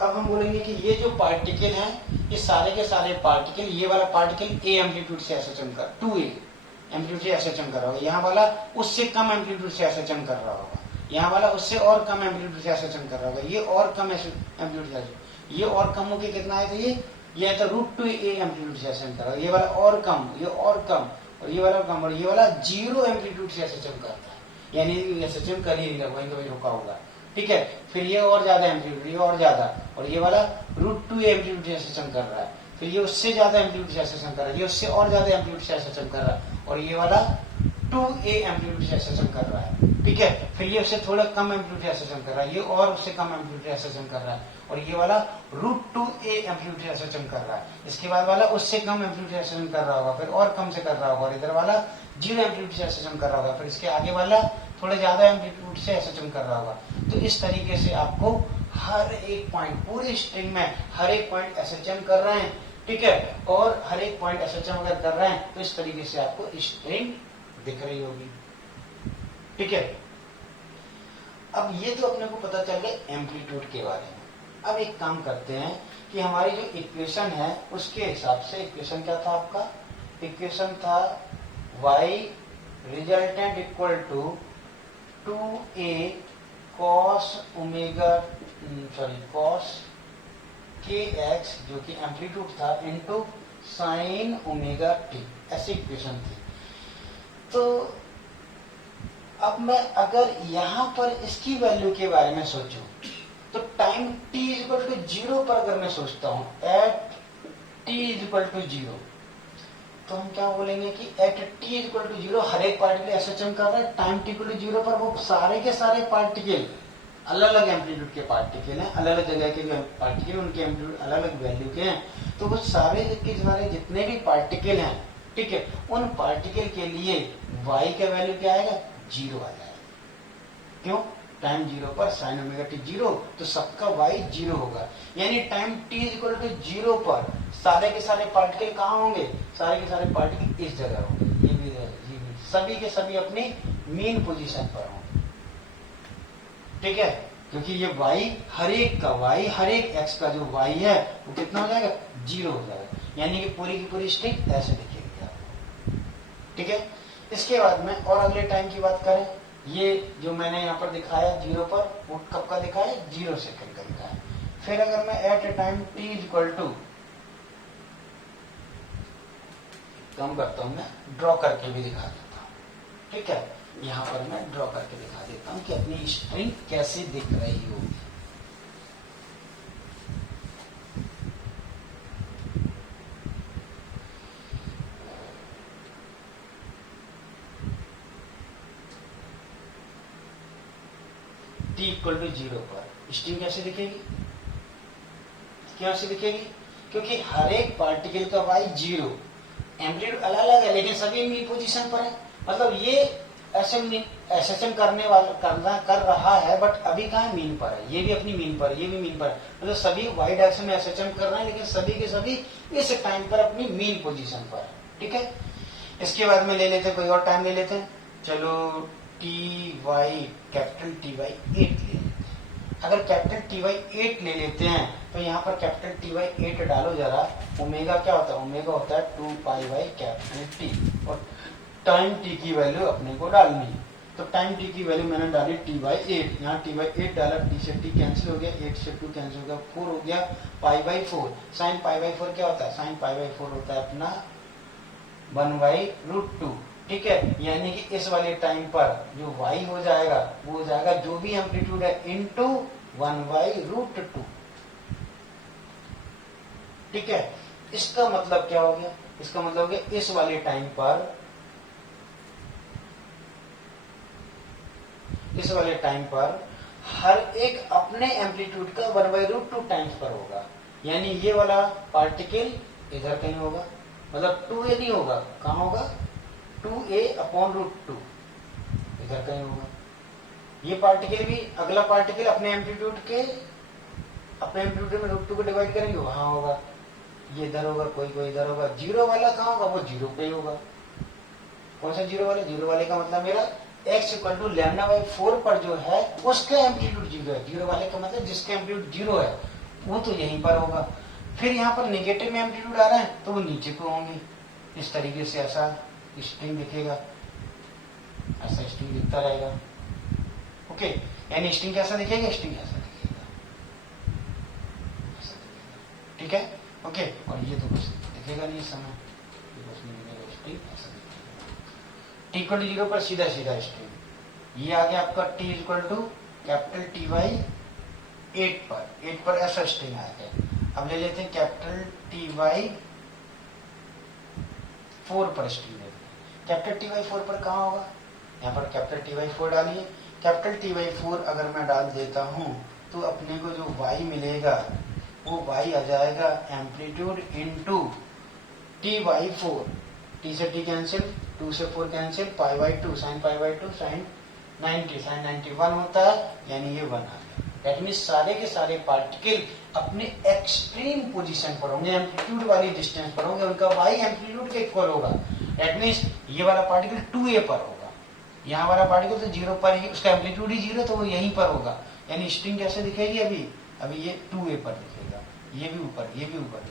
अब हम बोलेंगे कि ये जो पार्टिकल हैं, ये सारे के सारे पार्टिकल, ये वाला पार्टिकल ए एम्पलीट्यूड से ऐसे चम कर 2a एम्पलीट्यूड से ऐसे चम कर रहा होगा, यहाँ वाला उससे कम एम्पलीट्यूड से ऐसे चम कर रहा होगा, यहाँ वाला उससे और कम एम्पलीट्यूड से ऐसे चम कर रहा होगा, ये और कम एम्पलीट्यूड से, ये और कम होके कितना है, तो ये तो √2a एम्पलीट्यूड से ऐसे चम कर रहा है, ये वाला और कम, ये और कम, और ये वाला कम, और ये वाला 0 एम्पलीट्यूड से ऐसे चम करता है, यानी ऐसे चम कर ही नहीं रहा, वहीं रुका होगा। ठीक है, फिर ये और ज्यादा एम्पलीट्यूड, ये और ज्यादा, और ये वाला √2a एम्पलीट्यूड से ऐसे चम कर रहा है, फिर ये उससे ज्यादा एम्पलीट्यूड से ऐसे चम कर रहा है, ये उससे और ज्यादा एम्पलीट्यूड से ऐसे चम कर रहा है, और ये वाला 2a एम्पलीट्यूड से ऐसे चम कर रहा है। ठीक है, फिर ये उससे थोड़ा कम एम्पलीट्यूड से ऐसे चम कर रहा है, ये और उससे कम एम्पलीट्यूड से ऐसे चम कर रहा है, और ये वाला √2a एम्पलीट्यूड से ऐसे चम कर रहा है। इसके बाद वाला उससे कम एम्पलीट्यूड से ऐसे चम कर रहा होगा, फिर और कम से कर रहा होगा, और इधर वाला 0 एम्पलीट्यूड से ऐसे चम कर रहा होगा, फिर इसके आगे वाला थोड़ा ज्यादा एम्पलीट्यूड से ऐसे चम कर रहा होगा। तो इस तरीके से आपको हर एक पॉइंट, पूरी स्ट्रिंग में हर एक पॉइंट एसएचएम कर रहे हैं। ठीक है, और हर एक पॉइंट एसएचएम अगर कर रहे हैं तो इस तरीके से आपको स्ट्रिंग दिख रही होगी। ठीक है, अब ये तो अपने को पता चल गया एम्पलीट्यूड के बारे में। अब एक काम करते हैं कि हमारी जो इक्वेशन है उसके हिसाब से, इक्वेशन क्या था आपका, इक्वेशन था y resultant equal to 2a cos kx जो कि एम्पलीट्यूड था इनटू sin ωt, ऐसी इक्वेशन थी। तो अब मैं अगर यहां पर इसकी वैल्यू के बारे में सोचूं तो टाइम t इक्वल टू 0 पर अगर मैं सोचता हूं, एट t इक्वल टू 0, तो हम क्या बोलेंगे कि एट t इक्वल टू 0 हर एक पार्टिकल एसएचएम कर रहा है, टाइम t इक्वल टू 0 पर वो सारे के सारे पार्टिकल अलग अलग एम्पलीट्यूड के पार्टिकल हैं, अलग अलग जगह के जो पार्टिकल उनके एम्पलीट्यूड अलग अलग वैल्यू के हैं, तो वो सारे के सारे जितने भी पार्टिकल हैं, ठीक है, उन पार्टिकल के लिए y का वैल्यू क्या आएगा, 0 आ जाएगा। क्यों, टाइम 0 पर sin ωt 0, तो सबका y 0 होगा। यानी टाइम t इक्वल टू 0 पर सारे के सारे पार्टिकल कहाँ होंगे, सारे के सारे पार्टिकल इस जगह होंगे, ये भी सभी के सभी अपनी मेन पोजीशन पर होंगे। ठीक है, क्योंकि ये y हर एक x का जो y है वो कितना हो जाएगा, 0 हो जाएगा। यानी कि पूरी की पूरी स्ट्रिंग ऐसे दिखेगी आपको। ठीक है, इसके बाद में और अगले टाइम की बात करें, ये जो मैंने यहाँ पर दिखाया 0 पर, वो कब का दिखाया, 0 सेकंड का दिखाया। फिर अगर मैं at a time t equal to, कम करता हूं, मैं ड्रॉ करके भी दिखा देता हूं। ठीक है, यहां पर मैं ड्रॉ करके दिखा देता हूं कि अपनी स्ट्रिंग कैसे दिख रही होगी। t इक्वल टू 0 पर स्ट्रिंग कैसे दिखेगी, कैसे दिखेगी? क्योंकि हर एक पार्टिकल का y 0, एम्पलीट्यूड अलग अलग है लेकिन सभी मीन पोजीशन पर है। मतलब ये एसएचएम कर रहा है बट अभी कहाँ है, मीन पर है। ये भी अपनी मीन पर है, ये भी मीन पर है। मतलब सभी वाई डायरेक्शन में एसएचएम कर रहे हैं लेकिन सभी के सभी इस टाइम पर अपनी मीन पोजीशन पर है। ठीक है, इसके बाद में ले लेते हैं, कोई और टाइम ले लेते हैं। चलो t y, capital T Y 8 ले लेते हैं। अगर कैपिटल टी वाई 8 ले लेते हैं तो यहाँ पर कैपिटल टी वाई 8 डालो जरा। ओमेगा क्या होता है, ओमेगा होता है 2 पाई बाई कैपिटल टी, और टाइम टी की वैल्यू अपने को डालनी है। तो टाइम टी की वैल्यू मैंने डाली टी बाई 8, यहाँ टी बाई 8 डाला, टी से टी कैंसिल हो गया, 8 से 2 कैंसिल हो गया, 4 हो गया pi by 4। Sign pi by 4 क्या होता है, साइन पाई बाई 4 होता है अपना 1/√2। ठीक है, यानी कि इस वाले टाइम पर जो y हो जाएगा वो हो जाएगा जो भी एम्पलीट्यूड है इनटू 1/√2। ठीक है, इसका मतलब क्या हो गया, इसका मतलब हो गया इस वाले टाइम पर, इस वाले टाइम पर हर एक अपने एम्पलीट्यूड का 1/√2 टाइम्स पर होगा। यानी ये वाला पार्टिकल इधर कहीं होगा, मतलब 2a नहीं होगा, कहां होगा, 2a/√2 इधर कहीं होगा। ये पार्टिकल भी, अगला पार्टिकल अपने एम्पलीट्यूड में √2 को डिवाइड करेंगे, वहां होगा। ये इधर होगा, कोई इधर होगा। जीरो वाला कहां होगा, वो 0 पे ही होगा। कौन सा जीरो वाला, जीरो वाले का मतलब मेरा x इक्वल टू λ/4 पर जो है उसका एम्पलीट्यूड 0 है। जीरो वाले का मतलब जिसका एम्पलीट्यूड 0 है वो तो यहीं पर होगा। फिर यहाँ पर नेगेटिव में एम्पलीट्यूड आ रहा है तो वो नीचे को होंगे। इस तरीके से ऐसा स्ट्रिंग दिखेगा, ऐसा स्ट्रिंग दिखता रहेगा। ओके, यानी स्ट्रिंग कैसा दिखेगा, स्ट्रिंग ऐसा दिखेगा, ऐसा दिखेगा। ठीक है, ओके। और ये तो कुछ दिखेगा नहीं इस समय, ये कुछ नहीं दिखेगा, स्ट्रिंग ऐसा दिखेगा। टी इक्वल टू 0 पर सीधा सीधा स्ट्रिंग ये आ गया आपका T equal to capital T Y 8 पर ऐसा स्ट्रिंग आ गया। अब ले लेते हैं कैपिटल टी वाई 4 पर स्ट्रिंग लेते हैं। कैपिटल टी वाई 4 पर कहाँ होगा, यहाँ पर कैपिटल टी वाई 4 डालिए। कैपिटल टी वाई 4 अगर मैं डाल देता हूँ तो अपने को जो y मिलेगा वो y आ जाएगा amplitude into T by 4, T से टी कैंसिल, 2 से 4 कैंसिल, pi by 2, sine pi by 2, sine 90, sine 91 होता है, यानी ये 1 आ गया। दैट मीन्स सारे के सारे पार्टिकल अपने एक्सट्रीम पोजीशन पर होंगे, एम्पलीट्यूड वाली डिस्टेंस पर होंगे, उनका y एम्पलीट्यूड के इक्वल होगा। दैट मीन्स ये वाला पार्टिकल 2a पर होगा, यहाँ वाला पार्टिकल तो 0 पर ही, उसका एम्पलीट्यूड ही 0 तो वो यहीं पर होगा। यानी स्ट्रिंग कैसे दिखेगी, अभी ये 2a पर दिखेगा, ये भी ऊपर, ये भी ऊपर।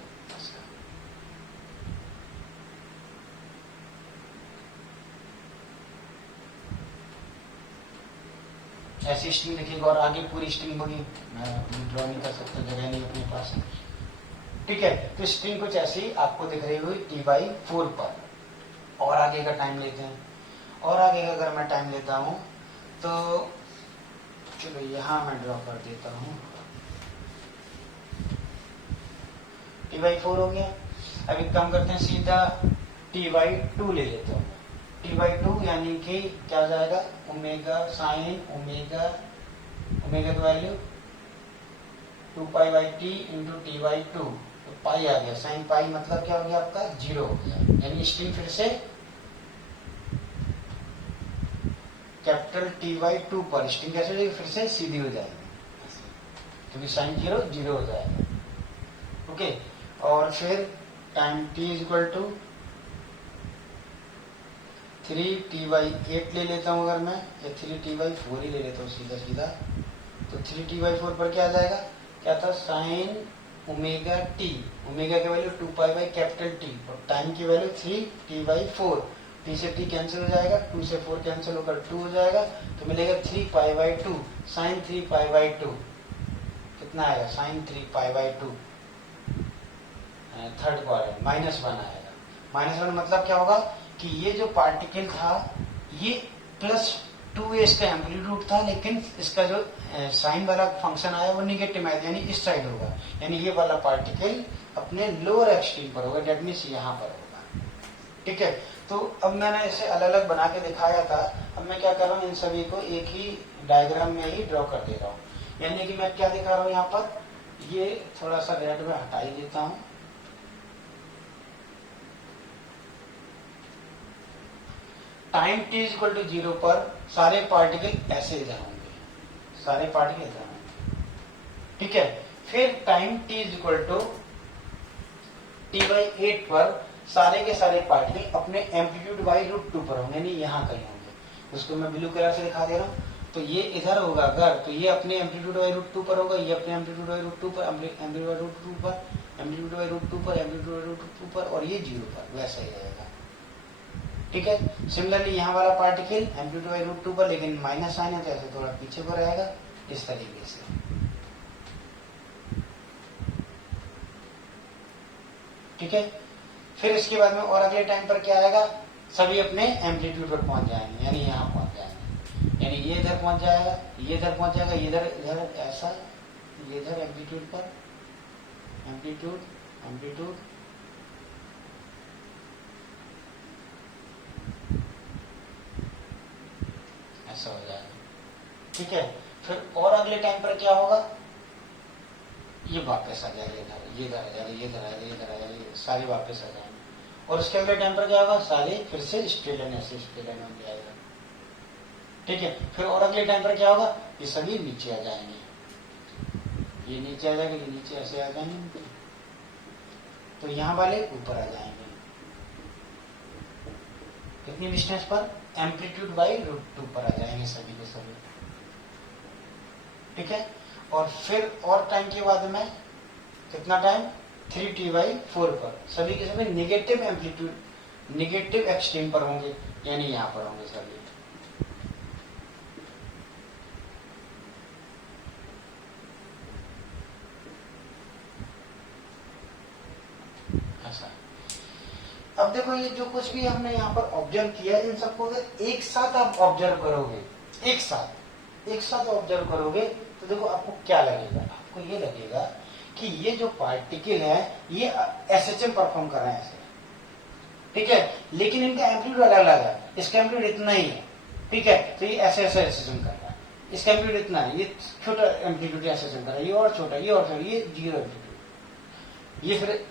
ऐसी स्ट्रिंग लिखेगा और आगे पूरी स्ट्रिंग होगी। मैं ड्रॉ नहीं कर सकता, जगह नहीं अपने पास। ठीक है, तो स्ट्रिंग कुछ ऐसी आपको दिख रही हुई टी बाई 4 पर। और आगे का टाइम लेते हैं, और आगे का अगर मैं टाइम लेता हूं तो चलो यहां मैं ड्रॉ कर देता हूं। टी बाई 4 हो गया। अभी कम करते हैं, सीधा टी बाई 2 ले लेता हूं। टी बाई 2 यानी कि क्या जाएगा, ओमेगा साइन ओमेगा की value 2 pi by T into T by 2, तो पाई आ गया। साइन पाई मतलब क्या हो गया आपका, 0 हो गया। यानी स्ट्रिंग फिर से कैपिटल टी बाई 2 पर स्ट्रिंग कैसे हो जाएगी, फिर से सीधी हो जाएगी, क्योंकि साइन 0 0 हो जाएगा। ओके, और फिर time T is equal to 3t by 8 ले लेता हूं अगर मैं, या 3t बाई 4 ही ले लेता हूँ सीधा सीधा। तो 3t बाई 4 पर क्या आ जाएगा, क्या था, साइन ओमेगा टी, ओमेगा की value 2 pi by capital T, और टाइम की वैल्यू 3t बाई 4। टी से टी कैंसिल हो जाएगा, 2 से 4 कैंसिल होकर 2 हो जाएगा, तो मिलेगा 3 pi by 2, sine 3 pi by 2 कितना आएगा, sine 3 pi by 2, third quadrant -1 आएगा। -1 मतलब क्या होगा कि ये जो पार्टिकल था ये +2a इसका एम्पलीट्यूड था, लेकिन इसका जो साइन वाला फंक्शन आया वो निगेटिव आया, यानी इस साइड होगा। यानी ये वाला पार्टिकल अपने लोअर एक्सट्रीम पर होगा, डेट मीन्स यहाँ पर होगा। ठीक है, तो अब मैंने इसे अलग अलग बना के दिखाया था। अब मैं क्या कर रहा हूँ, इन सभी को एक ही डायग्राम में ही ड्रॉ कर दे रहा हूँ। यानी कि मैं क्या दिखा रहा हूँ यहाँ पर, ये थोड़ा सा रेड में हटा ही देता हूँ। टाइम t इक्वल टू 0 पर सारे पार्टिकल ऐसे इधर होंगे, सारे पार्टिकल इधर होंगे, ठीक है। फिर time t equal to t/8 पर सारे के सारे पार्टिकल अपने एम्पलीट्यूड बाई √2 पर होंगे, नहीं यहाँ कहीं होंगे। उसको मैं ब्लू कलर से दिखा दे रहा हूँ। तो ये इधर होगा अगर, तो ये अपने एम्पलीट्यूड बाई √2 पर होगा, ये अपने एम्पलीट्यूड बाई √2 पर, एम्पलीट्यूड बाई √2 पर, एम्पलीट्यूड बाई √2 पर, एम्पलीट्यूड बाई √2 पर, और ये 0 पर, वैसा ही रहेगा, ठीक है। सिमिलरली यहाँ वाला पार्टिकल एम्पलीट्यूड बाई √2 पर, लेकिन माइनस साइन है तो ऐसे थोड़ा पीछे पर रहेगा, इस तरीके से, ठीक है। फिर इसके बाद में और अगले टाइम पर क्या आएगा, सभी अपने एम्पलीट्यूड पर पहुंच जाएंगे, यानी यहाँ पहुंच जाएंगे, यानी ये इधर पहुंच जाएगा, ये इधर पहुंच जाएगा, इधर इधर ऐसा, ये इधर एम्पलीट्यूड पर, एम्पलीट्यूड एम्पलीट्यूड, ऐसा हो जाएगा, ठीक है। फिर और अगले टाइम पर क्या होगा, ये वापस आ जाएगा इधर, ये इधर आ जाएगा, ये इधर आ जाएगा, ये इधर आ जाएगा, सारे वापस आ जाएंगे। और उसके अगले टाइम पर क्या होगा, सारे फिर से स्ट्रेट लाइन, ऐसे स्ट्रेट लाइन बन जाएगा, ठीक है। फिर और अगले टाइम पर क्या होगा, ये सभी नीचे आ जाएंगे, ये नीचे आ जाएंगे, ये नीचे ऐसे आ जाएंगे, तो यहाँ वाले ऊपर आ जाएंगे, कितनी डिस्टेंस पर, एम्पलीट्यूड बाई √2 पर आ जाएंगे सभी के सभी, ठीक है। और फिर और टाइम के बाद में कितना टाइम, 3t/4 पर सभी के सभी निगेटिव एम्पलीट्यूड, निगेटिव एक्सट्रीम पर होंगे, यानी यहां पर होंगे सभी, ऐसा। अब देखो ये जो कुछ भी हमने यहाँ पर ऑब्जर्व किया, इन सबको अगर एक साथ आप ऑब्जर्व करोगे, एक साथ ऑब्जर्व करोगे, तो देखो आपको क्या लगेगा, आपको ये लगेगा कि ये जो पार्टिकल है ये SHM परफॉर्म कर रहे हैं ऐसे, ठीक है, लेकिन इनका एम्पलीट्यूड अलग अलग है, इसका एम्पलीट्यूड इतना ही है, ठीक है, तो ये ऐसे ऐसे SHM कर रहा है, इसका एम्पलीट्यूड इतना है, ये छोटा एम्पलीट्यूड SHM कर रहा है, ये और छोटा, ये और छोटा, ये 0 एम्पलीट्यूड, ये फिर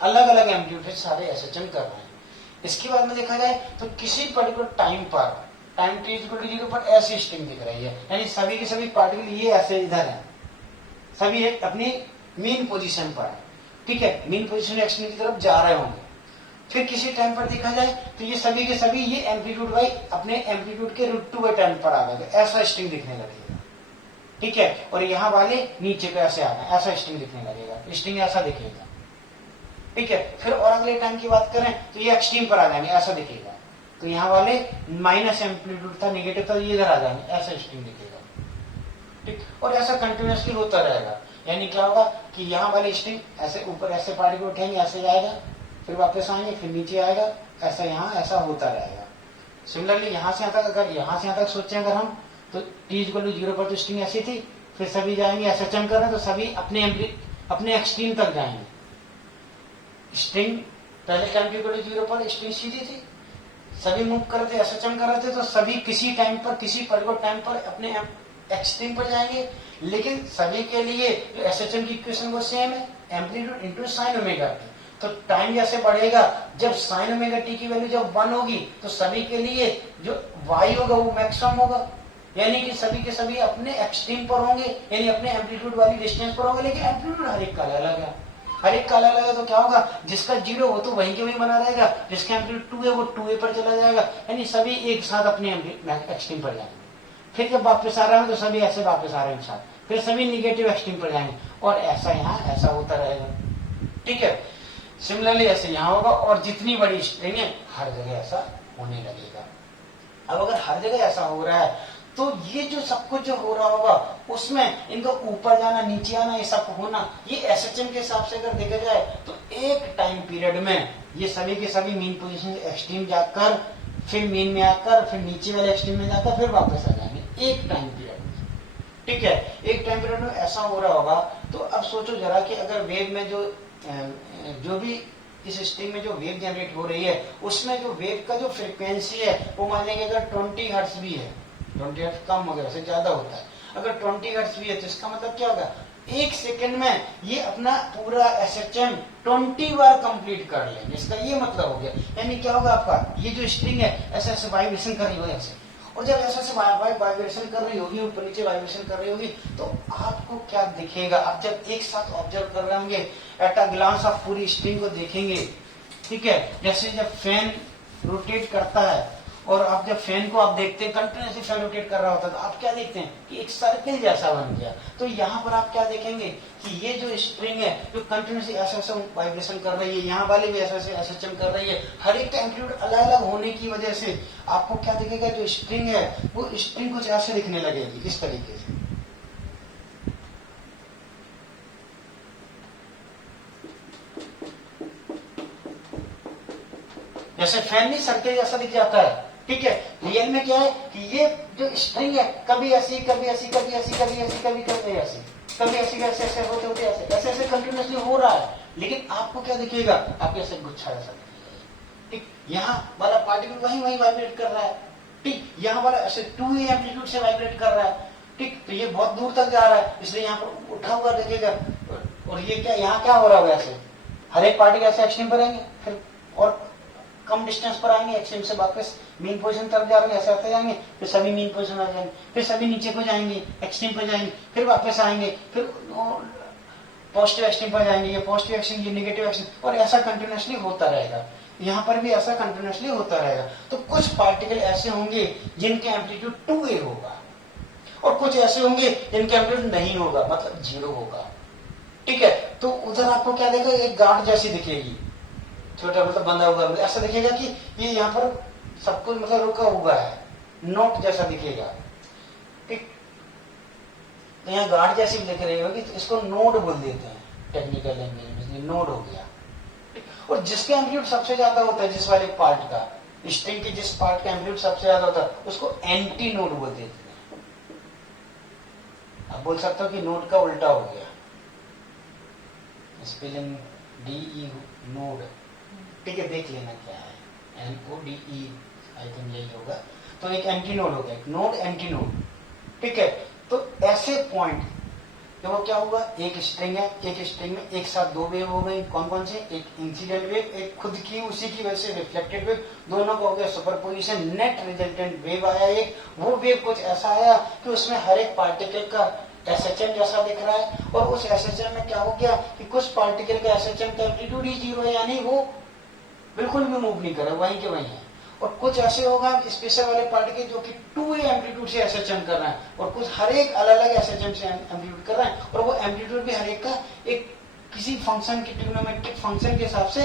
अलग अलग एम्पलीट्यूड से सारे SHM कर रहे हैं। इसके बाद में देखा जाए तो किसी पर्टिकुलर टाइम पर, टाइम t इक्वल टू 0 पर ऐसी स्ट्रिंग दिख रही है, यानी सभी के सभी पार्टिकल ये ऐसे इधर है, सभी एक अपनी मीन पोजीशन पर है, ठीक है, मीन पोजीशन एक्सट्रीम की तरफ जा रहे होंगे। फिर किसी टाइम पर देखा जाए तो ये सभी के सभी ये एम्पलीट्यूड बाई अपने एम्पलीट्यूड के √2 टाइम पर आ गए, ऐसा स्ट्रिंग दिखने लगेगा, ठीक है। और यहाँ वाले नीचे पे ऐसे आ गए, ऐसा स्ट्रिंग दिखने लगेगा, स्ट्रिंग ऐसा दिखेगा, ठीक है। फिर और अगले टाइम की बात करें तो ये एक्सट्रीम पर आ जाएंगे, ऐसा दिखेगा, तो यहाँ वाले माइनस एम्पलीट्यूड था, निगेटिव था, ये इधर आ जाएंगे, ऐसा स्ट्रिंग दिखेगा, ठीक। और ऐसा कंटिन्यूसली होता रहेगा, यानी क्या होगा कि यहाँ वाले स्ट्रिंग ऐसे ऊपर ऐसे पार्टिकल उठेंगे, ऐसे जाएगा, फिर वापस आएंगे, फिर नीचे आएगा, ऐसा यहाँ ऐसा होता रहेगा। सिमिलरली यहाँ से यहाँ तक, अगर यहाँ से यहाँ तक सोचें अगर हम, तो t इक्वल टू 0 पर तो स्ट्रिंग ऐसी थी, फिर सभी जाएंगे SHM कर रहे हैं, तो सभी अपने एक्सट्रीम तक जाएंगे। स्ट्रिंग पहले टाइम t इक्वल टू 0 पर स्ट्रिंग सीधी थी, सभी मूव कर रहे थे, SHM कर रहे थे, तो सभी किसी टाइम पर, किसी पर्टिकुलर टाइम पर अपने एक्सट्रीम पर जाएंगे, लेकिन सभी के लिए जो SHM की इक्वेशन वो सेम है, amplitude into sine omega T. तो टाइम जैसे बढ़ेगा, जब साइन ओमेगा टी की वैल्यू जब 1 होगी, तो सभी के लिए जो y होगा वो मैक्सिमम होगा, यानी कि सभी के सभी अपने एक्सट्रीम पर होंगे, यानी अपने एम्पलीट्यूड वाली डिस्टेंस पर होंगे, लेकिन एम्पलीट्यूड हर एक का अलग है, हर एक का अलग अलग है। तो क्या होगा, जिसका 0 हो तो वहीं के वहीं बना रहेगा, जिसका एम्पलीट्यूड 2 है वो 2a पर चला जाएगा, यानी सभी एक साथ अपने एक्सट्रीम पर जाएंगे। फिर जब वापस आ रहा है तो सभी ऐसे वापस आ रहे हैं एक साथ, फिर सभी निगेटिव एक्सट्रीम पर जाएंगे, और ऐसा यहाँ ऐसा होता रहेगा, ठीक है। सिमिलरली ऐसे यहाँ होगा, और जितनी बड़ी स्ट्रिंग है हर जगह ऐसा होने लगेगा। अब अगर हर जगह ऐसा हो रहा है, तो ये जो सब कुछ जो हो रहा होगा उसमें इनका ऊपर जाना, नीचे आना, ये सब होना, ये SHM के हिसाब से अगर देखा जाए तो एक टाइम पीरियड में ये सभी के सभी मीन पोजीशन एक्सट्रीम जाकर, फिर मीन में आकर, फिर नीचे वाले एक्सट्रीम में जाकर, फिर वापस आ जाएंगे एक टाइम पीरियड में, ठीक है। एक टाइम पीरियड में ऐसा हो रहा होगा। तो अब सोचो जरा कि अगर वेव में जो भी इस स्ट्रिंग में जो वेव जनरेट हो रही है, उसमें जो वेव का जो फ्रीक्वेंसी है वो मान लेंगे अगर 20 हर्ट्ज भी है, 20 हर्ट्ज कम हो गया, उससे ज्यादा होता है। अगर 20 हर्ट्ज भी है तो इसका मतलब क्या होगा, 1 सेकंड में ये अपना पूरा एसएचएम 20 बार कंप्लीट कर लेंगे, इसका ये मतलब हो गया। यानी क्या होगा, आपका ये जो स्ट्रिंग है ऐसे ऐसे वाइब्रेशन कर रही होगी ऐसे, और जब ऐसे ऐसे वाइब्रेशन कर रही होगी, ऊपर नीचे वाइब्रेशन कर रही होगी, तो आपको क्या दिखेगा, आप जब एक साथ ऑब्जर्व कर रहे होंगे, एट अ ग्लांस आप पूरी स्ट्रिंग को देखेंगे, ठीक है। जैसे जब फैन रोटेट करता है, और आप जब फैन को आप देखते हैं कंटिन्यूसली फैन रोटेट कर रहा होता है, तो आप क्या देखते हैं कि एक सर्कल जैसा बन गया। तो यहाँ पर आप क्या देखेंगे कि ये जो स्ट्रिंग है जो कंटिन्यूसली ऐसा ऐसा वाइब्रेशन कर रही है, यहाँ वाले भी ऐसा ऐसे एसएचएम कर रही है, हर एक का एम्पलीट्यूड अलग अलग होने की वजह से आपको क्या दिखेगा, जो स्ट्रिंग है वो स्ट्रिंग कुछ ऐसे दिखने लगेगी, इस तरीके से। जैसे फैन नहीं सर्कल जैसा दिख जाता है, ठीक है। रियल में क्या है कि ये जो स्ट्रिंग है कभी ऐसी कभी ऐसी कभी ऐसी कभी ऐसी कभी कभी ऐसी कभी ऐसी ऐसे ऐसे होते होते ऐसे ऐसे कंटिन्यूसली हो रहा है, लेकिन आपको क्या दिखेगा, आपके ऐसे गुच्छा ऐसा दिखेगा, ठीक। यहाँ वाला पार्टिकल वहीं वहीं वाइब्रेट कर रहा है, ठीक। यहाँ वाला ऐसे 2A एम्पलीट्यूड से वाइब्रेट कर रहा है, ठीक। तो ये बहुत दूर तक जा रहा है, इसलिए यहाँ पर उठा हुआ दिखेगा। और ये क्या, यहाँ क्या हो रहा है, ऐसे हर एक पार्टिकल ऐसे एक्सट्रीम पर आएंगे, फिर और कम डिस्टेंस पर आएंगे, एक्सट्रीम से वापस मीन पोजीशन तरफ जा रहे हैं, ऐसे आते जाएंगे, फिर सभी मीन पोजीशन आ जाएंगे, फिर सभी नीचे को जाएंगे, एक्सट्रीम पर जाएंगे, फिर वापस आएंगे, फिर पॉजिटिव एक्सट्रीम पर जाएंगे, ये पॉजिटिव एक्सट्रीम, ये नेगेटिव एक्सट्रीम, और ऐसा कंटिन्यूसली होता रहेगा। यहाँ पर भी ऐसा कंटिन्यूसली होता रहेगा। तो कुछ पार्टिकल ऐसे होंगे जिनके एम्पलीट्यूड 2A होगा, और कुछ ऐसे होंगे जिनके एम्पलीट्यूड नहीं होगा, मतलब 0 होगा, ठीक है। तो उधर आपको क्या देगा, एक गांठ जैसी दिखेगी, छोटा मतलब बंधा हुआ, ऐसा दिखेगा कि ये यहाँ पर सब कुछ मतलब रुका हुआ है, नोट जैसा दिखेगा, ठीक। तो यहाँ गांठ जैसी दिख रही होगी, तो इसको नोड बोल देते हैं टेक्निकल लैंग्वेज में, नोड हो गया, ठीक। और जिसका एम्पलीट्यूड सबसे ज्यादा होता है, जिस वाले पार्ट का, स्ट्रिंग के जिस पार्ट का एम्पलीट्यूड सबसे ज्यादा होता है, उसको एंटी नोड बोल देते हैं। आप बोल सकते हो कि नोड का उल्टा हो गया, स्पेलिंग DE नोड, ठीक है, देख लेना क्या है, NODE आई थिंक यही होगा। तो एक एंटी नोड हो गया, एक नोड एंटी नोड, ठीक है। तो ऐसे पॉइंट, देखो क्या हुआ, एक स्ट्रिंग है, एक स्ट्रिंग में एक साथ 2 वेव हो गई, कौन कौन से, एक इंसिडेंट वेव, एक खुद की उसी की वजह से रिफ्लेक्टेड वेव, दोनों का हो गया सुपरपोजिशन, नेट रिजल्टेंट वेव आया एक। वो वेव कुछ ऐसा आया कि उसमें हर एक पार्टिकल का एसएचएम जैसा दिख रहा है, और उस एसएचएम में क्या हो गया कि कुछ पार्टिकल का एसएचएम का एम्पलीट्यूड ही 0 है, यानी वो बिल्कुल भी मूव नहीं कर रहा, वहीं के वहीं है। और कुछ ऐसे होगा स्पेशल वाले पार्टिकल जो कि 2A एम्पलीट्यूड से एसएचएम कर रहे हैं, और कुछ हर एक अलग अलग एसएचएम से एम्पलीट्यूड कर रहे हैं, और वो एम्पलीट्यूड भी हर एक का एक किसी फंक्शन की ट्रिग्नोमेट्रिक फंक्शन के हिसाब से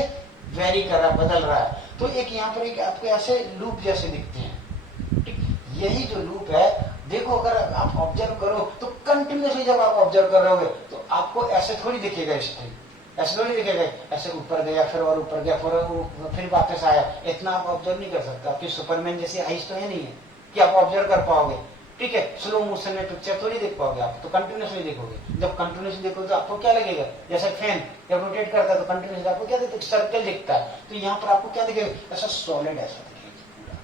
वेरी कर रहा है, बदल रहा है। तो एक यहाँ पर एक आपको ऐसे लूप जैसे दिखते हैं, ठीक। यही जो लूप है, देखो अगर आप ऑब्जर्व करो तो कंटिन्यूसली जब आप ऑब्जर्व कर रहे होगे तो आपको ऐसे थोड़ी दिखेगा स्ट्रिंग, ऐसे थोड़ी दिखेगा, ऐसे ऊपर गया फिर और ऊपर गया फिर वापस आया, इतना आप ऑब्जर्व नहीं कर सकते। आपकी सुपरमैन जैसी आइज तो है नहीं है कि आप ऑब्जर्व कर पाओगे, ठीक है। स्लो मोशन में पिक्चर थोड़ी देख पाओगे आप, तो कंटिन्यूसली देखोगे। जब कंटिन्यूसली देखोगे तो आपको क्या लगेगा, जैसे फैन जब रोटेट करता है तो कंटिन्यूसली आपको क्या दिखता है, सर्कल दिखता है। तो यहाँ पर आपको क्या दिखेगा, ऐसा सॉलिड ऐसा दिखेगा पूरा,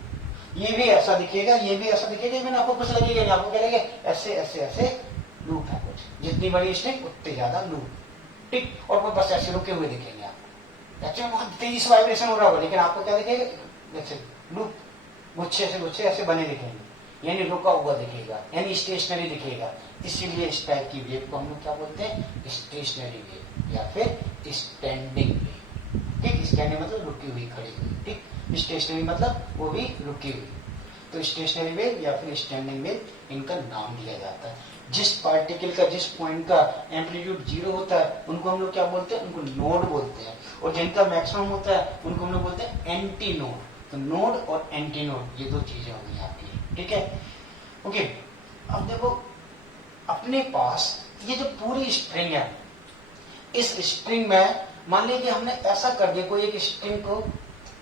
ये भी ऐसा दिखेगा, ये भी ऐसा दिखेगा, लेकिन आपको कुछ लगेगा नहीं, आपको क्या लगेगा, ऐसे ऐसे ऐसे लूप है कुछ, जितनी बड़ी स्ट्रिंग उतनी ज्यादा लूप, ठीक। और वो बस ऐसे रुके हुए दिखेंगे आपको, एक्चुअली बहुत तेजी से वाइब्रेशन हो रहा होगा, लेकिन आपको क्या दिखेगा, जैसे लूप गुच्छे से गुच्छे ऐसे बने दिखेंगे, यानी रुका हुआ दिखेगा, यानी स्टेशनरी दिखेगा। इसीलिए इस टाइप की वेव को हम लोग क्या बोलते हैं, स्टेशनरी वेव या फिर स्टैंडिंग वेव, ठीक। स्टैंडिंग मतलब रुकी हुई, खड़ी हुई, ठीक। स्टेशनरी मतलब वो भी रुकी हुई। तो स्टेशनरी वेव या फिर स्टैंडिंग वेव, इनका नाम दिया जाता है। जिस पार्टिकल का, जिस पॉइंट का एम्पलीट्यूड 0 होता है उनको हम लोग क्या बोलते हैं, उनको नोड बोलते हैं, और जिनका मैक्सिमम होता है उनको हम लोग बोलते हैं एंटी नोड। तो नोड और एंटी नोड, ये दो चीजें होंगी आपकी, ठीक है, ओके। अब देखो अपने पास ये जो पूरी स्ट्रिंग है, इस स्ट्रिंग में मान लीजिए हमने ऐसा कर दिया, कोई एक स्ट्रिंग को,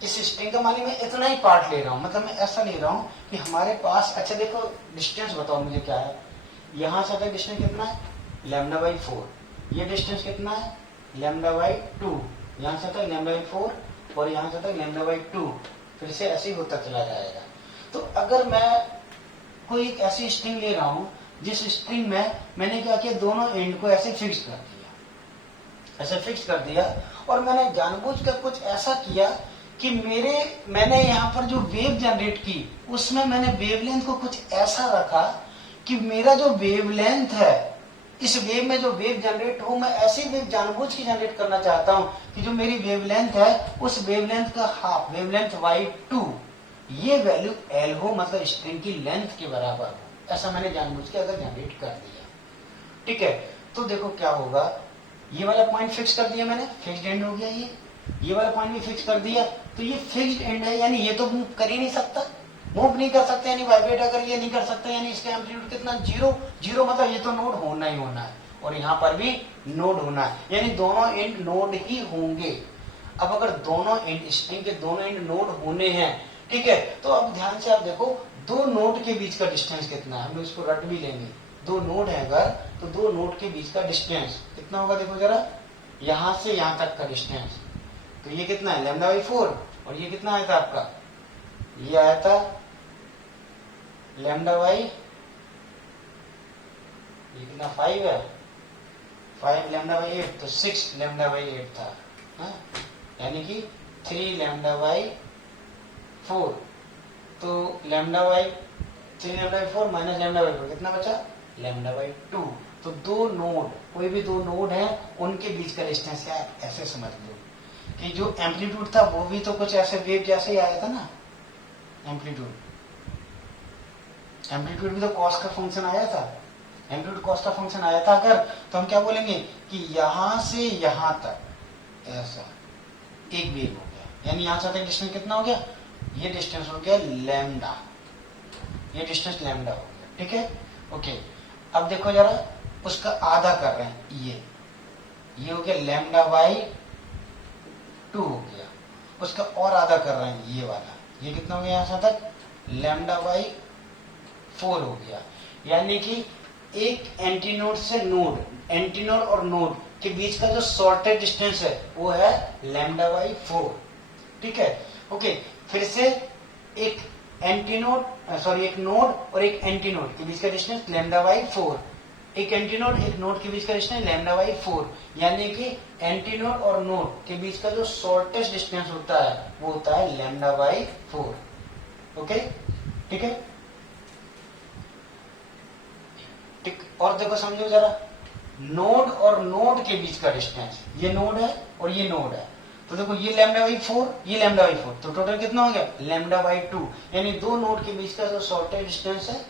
इस स्ट्रिंग का मान लीजिए मैं इतना ही पार्ट ले रहा हूं, मतलब मैं ऐसा ले रहा हूं कि हमारे पास, अच्छा देखो डिस्टेंस बताओ मुझे क्या है, यहां से तक डिस्टेंस कितना है, λ/4, ये डिस्टेंस कितना है, λ/2, यहां से तक λ/4, और यहां से तक λ/2, फिर से ऐसे ही होता चला जाएगा। तो अगर मैं कोई एक ऐसी स्ट्रिंग ले रहा हूं जिस स्ट्रिंग में मैंने क्या किया, दोनों एंड को ऐसे फिक्स कर दिया, ऐसे फिक्स कर दिया, और मैंने जानबूझकर कुछ ऐसा किया कि मैंने यहाँ पर जो वेव जनरेट की उसमें मैंने वेवलेंथ को कुछ ऐसा रखा कि मेरा जो वेवलेंथ है, इस वेव में जो वेव जनरेट हो, मैं ऐसी वेव जानबूझ के जनरेट करना चाहता हूं कि जो मेरी वेवलेंथ है उस वेवलेंथ का हाफ, वेवलेंथ y2, ये वैल्यू L हो, मतलब स्ट्रिंग की लेंथ के बराबर हो। ऐसा मैंने जानबूझ के अगर जनरेट कर दिया, ठीक है, तो देखो क्या होगा, ये वाला पॉइंट फिक्स कर दिया मैंने, फिक्स्ड एंड हो गया, ये वाला पॉइंट भी फिक्स कर दिया, तो ये फिक्स्ड एंड है, यानी ये तो मूव कर ही नहीं सकता, मूव नहीं कर सकते, यानी वाइब्रेट अगर ये नहीं कर सकता, यानी इसका एम्पलीट्यूड कितना, जीरो। जीरो मतलब ये तो नोड होना ही होना है, और यहाँ पर भी नोड होना है, यानी दोनों एंड नोड ही होंगे। अब अगर दोनों एंड, स्ट्रिंग के दोनों एंड नोड होने हैं, ठीक है, तो अब ध्यान से आप देखो, दो नोड के बीच का डिस्टेंस कितना है, हम लोग इसको रट भी लेंगे। दो नोड है अगर, तो दो नोड के बीच का डिस्टेंस कितना होगा, देखो जरा, यहां से यहां तक का डिस्टेंस, तो ये कितना है, λ/4, और ये कितना आया था आपका, ये आया था λ/, ये कितना 5 है, 5 λ/8, तो 6 λ/8 था, यानी कि 3 λ/4, तो λ/3 λ/4 माइनस λ/4 कितना बचा, λ/2। तो दो नोड, कोई भी दो नोड है, उनके बीच का डिस्टेंस क्या, ऐसे समझ लो कि जो एम्पलीट्यूड था वो भी तो कुछ ऐसे वेव जैसे ही आया था ना, एम्पलीट्यूड भी तो कॉस का फंक्शन आया था, एम्पलीट्यूड कॉस का फंक्शन आया था अगर, तो हम क्या बोलेंगे कि यहां से यहां तक ऐसा एक वेव हो गया, यानी यहां से तक डिस्टेंस कितना हो गया, ये डिस्टेंस हो गया लैम्डा, ये डिस्टेंस लैम्डा हो गया, ठीक है, ओके। अब देखो जरा, उसका आधा कर रहे हैं, ये हो गया λ/2 हो गया, उसका और आधा कर रहे हैं, ये वाला, ये कितना हो गया यहां से तक, λ/4 हो गया, यानी कि एक एंटीनोड से नोड, एंटीनोड और नोड के बीच का जो शॉर्टेज डिस्टेंस है वो है λ/4, ठीक है, ओके। फिर से एक एंटीनोड, सॉरी, एक नोड और एक एंटीनोड के बीच का डिस्टेंस λ/4, एक एंटीनोड एक नोड के बीच का डिस्टेंस λ/4, यानी कि एंटीनोड और नोड के बीच का जो शॉर्टेस्ट डिस्टेंस होता है वो होता है λ/4, ओके, ठीक है, ठीक। और देखो समझो जरा, नोड और नोड के बीच का डिस्टेंस, ये नोड है और ये नोड है, तो देखो ये λ/4, ये λ/4, तो टोटल कितना हो गया, λ/2, यानी दो नोड के बीच का जो शॉर्टेज डिस्टेंस है,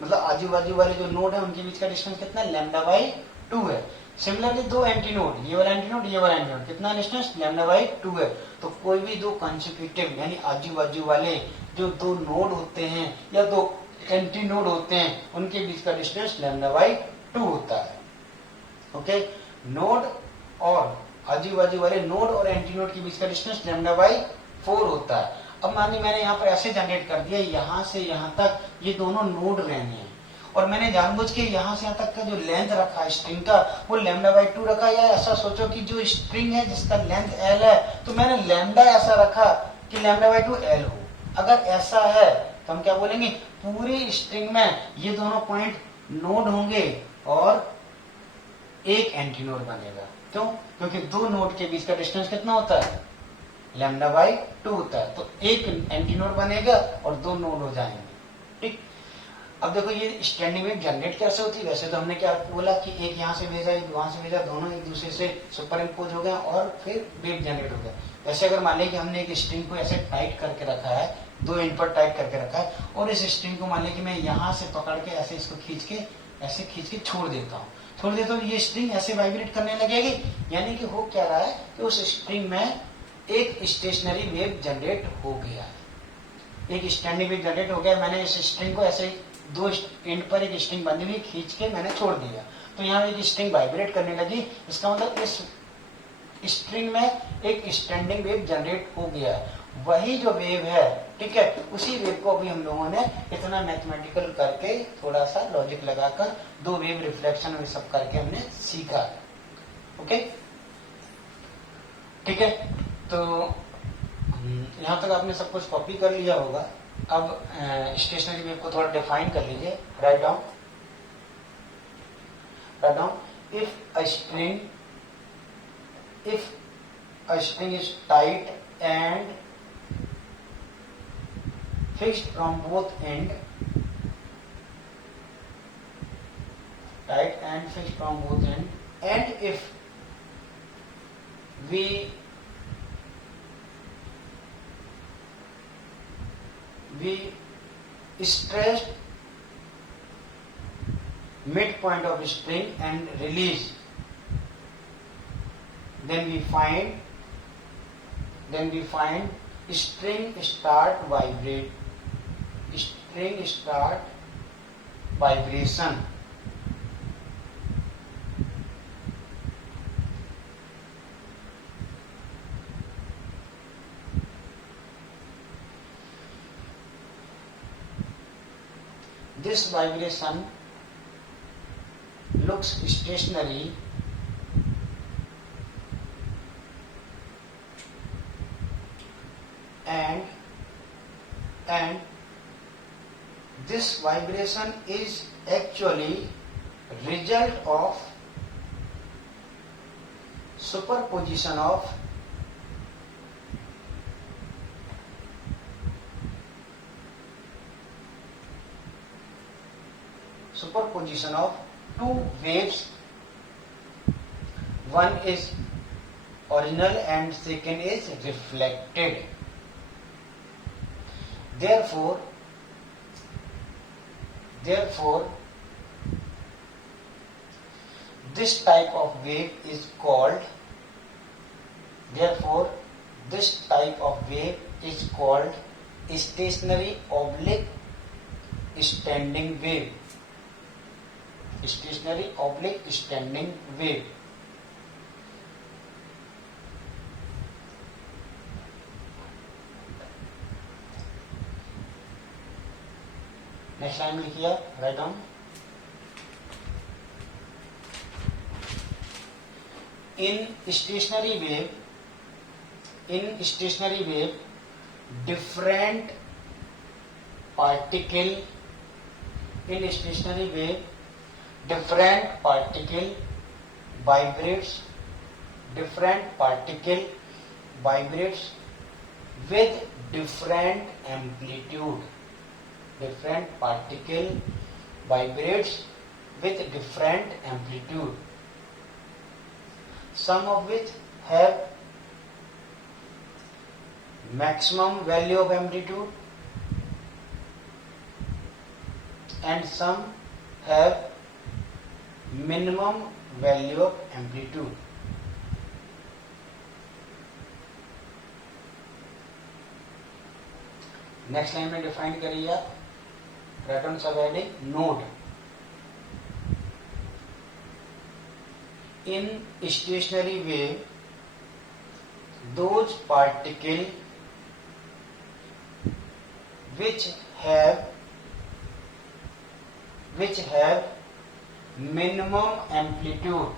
मतलब आजू बाजू वाले जो नोड है उनके बीच का डिस्टेंस कितना है, λ/2 है। सिमिलरली दो एंटीनोड, ये वाला एंटीनोड, ये वाला एंटीनोड, कितना डिस्टेंस, λ/2 है। तो कोई भी दो कंसेक्यूटिव यानी आजू बाजू वाले जो दो नोड होते हैं या दो एंटीनोड होते हैं, उनके बीच का डिस्टेंस λ/2 होता है, ओके। नोड और आजू बाजू वाले नोड और एंटीनोड के बीच का डिस्टेंस λ/4 होता है। अब मानिए मैंने यहाँ पर ऐसे जनरेट कर दिया, यहाँ से यहाँ तक ये दोनों नोड रहने हैं, और मैंने जानबूझ के यहाँ से यहाँ तक का जो लेंथ रखा स्ट्रिंग का वो λ/2 रखा, या ऐसा सोचो कि जो स्ट्रिंग है जिसका लेंथ L है, तो मैंने लैम्डा ऐसा रखा कि λ/2 L हो। अगर ऐसा है तो हम क्या बोलेंगे, पूरी स्ट्रिंग में ये दोनों पॉइंट नोड होंगे और एक एंटीनोड बनेगा। क्यों? क्योंकि दो नोड के बीच का डिस्टेंस कितना होता है, λ/2 होता है, तो एक एंटीनोड बनेगा और दो नोड हो जाएंगे, ठीक। अब देखो ये स्टैंडिंग वेव जनरेट कैसे होती है, वैसे तो हमने क्या बोला कि एक यहाँ से भेजा एक वहां से भेजा, दोनों एक दूसरे से सुपर इम्पोज हो गए और फिर वेव जनरेट हो गया। वैसे अगर मान लें कि हमने एक स्ट्रिंग को ऐसे टाइट करके रखा है, दो एंड पर टाइट करके रखा है, और इस स्ट्रिंग को मान लें कि मैं यहाँ से पकड़ के ऐसे इसको खींच के छोड़ देता हूँ, ये स्ट्रिंग ऐसे वाइब्रेट करने लगेगी, यानी कि हो क्या रहा है कि उस स्ट्रिंग में एक स्टेशनरी वेव जनरेट हो गया है, एक स्टैंडिंग वेव जनरेट हो गया। मैंने इस स्ट्रिंग को ऐसे दो एंड पर एक स्ट्रिंग बंधी हुई खींच के मैंने छोड़ दिया, तो यहाँ एक स्ट्रिंग वाइब्रेट करने लगी, इसका मतलब इस स्ट्रिंग में एक स्टैंडिंग वेव जनरेट हो गया है। वही जो वेव है, ठीक है, उसी वेव को अभी हम लोगों ने इतना मैथमेटिकल करके थोड़ा सा लॉजिक लगाकर दो वेव रिफ्लेक्शन में सब करके हमने सीखा, ओके, ठीक है। तो यहाँ तक आपने सब कुछ कॉपी कर लिया होगा। अब स्टेशनरी वेव को थोड़ा डिफाइन कर लीजिए. Write down. If a string is tight and fixed from both end, and if we stretch midpoint of string and release, then we find string start vibration. This vibration looks stationary and this vibration is actually result of superposition of two waves. One is original and second is reflected. Therefore this type of wave is called stationary oblique standing wave. Next line लिखिए, write down. In stationary wave, different particle vibrates with different amplitude. Some of which have maximum value of amplitude and some have minimum value of amplitude. Next line में define करिए आप. Right on सब heading node. In stationary wave, those particles which have minimum amplitude,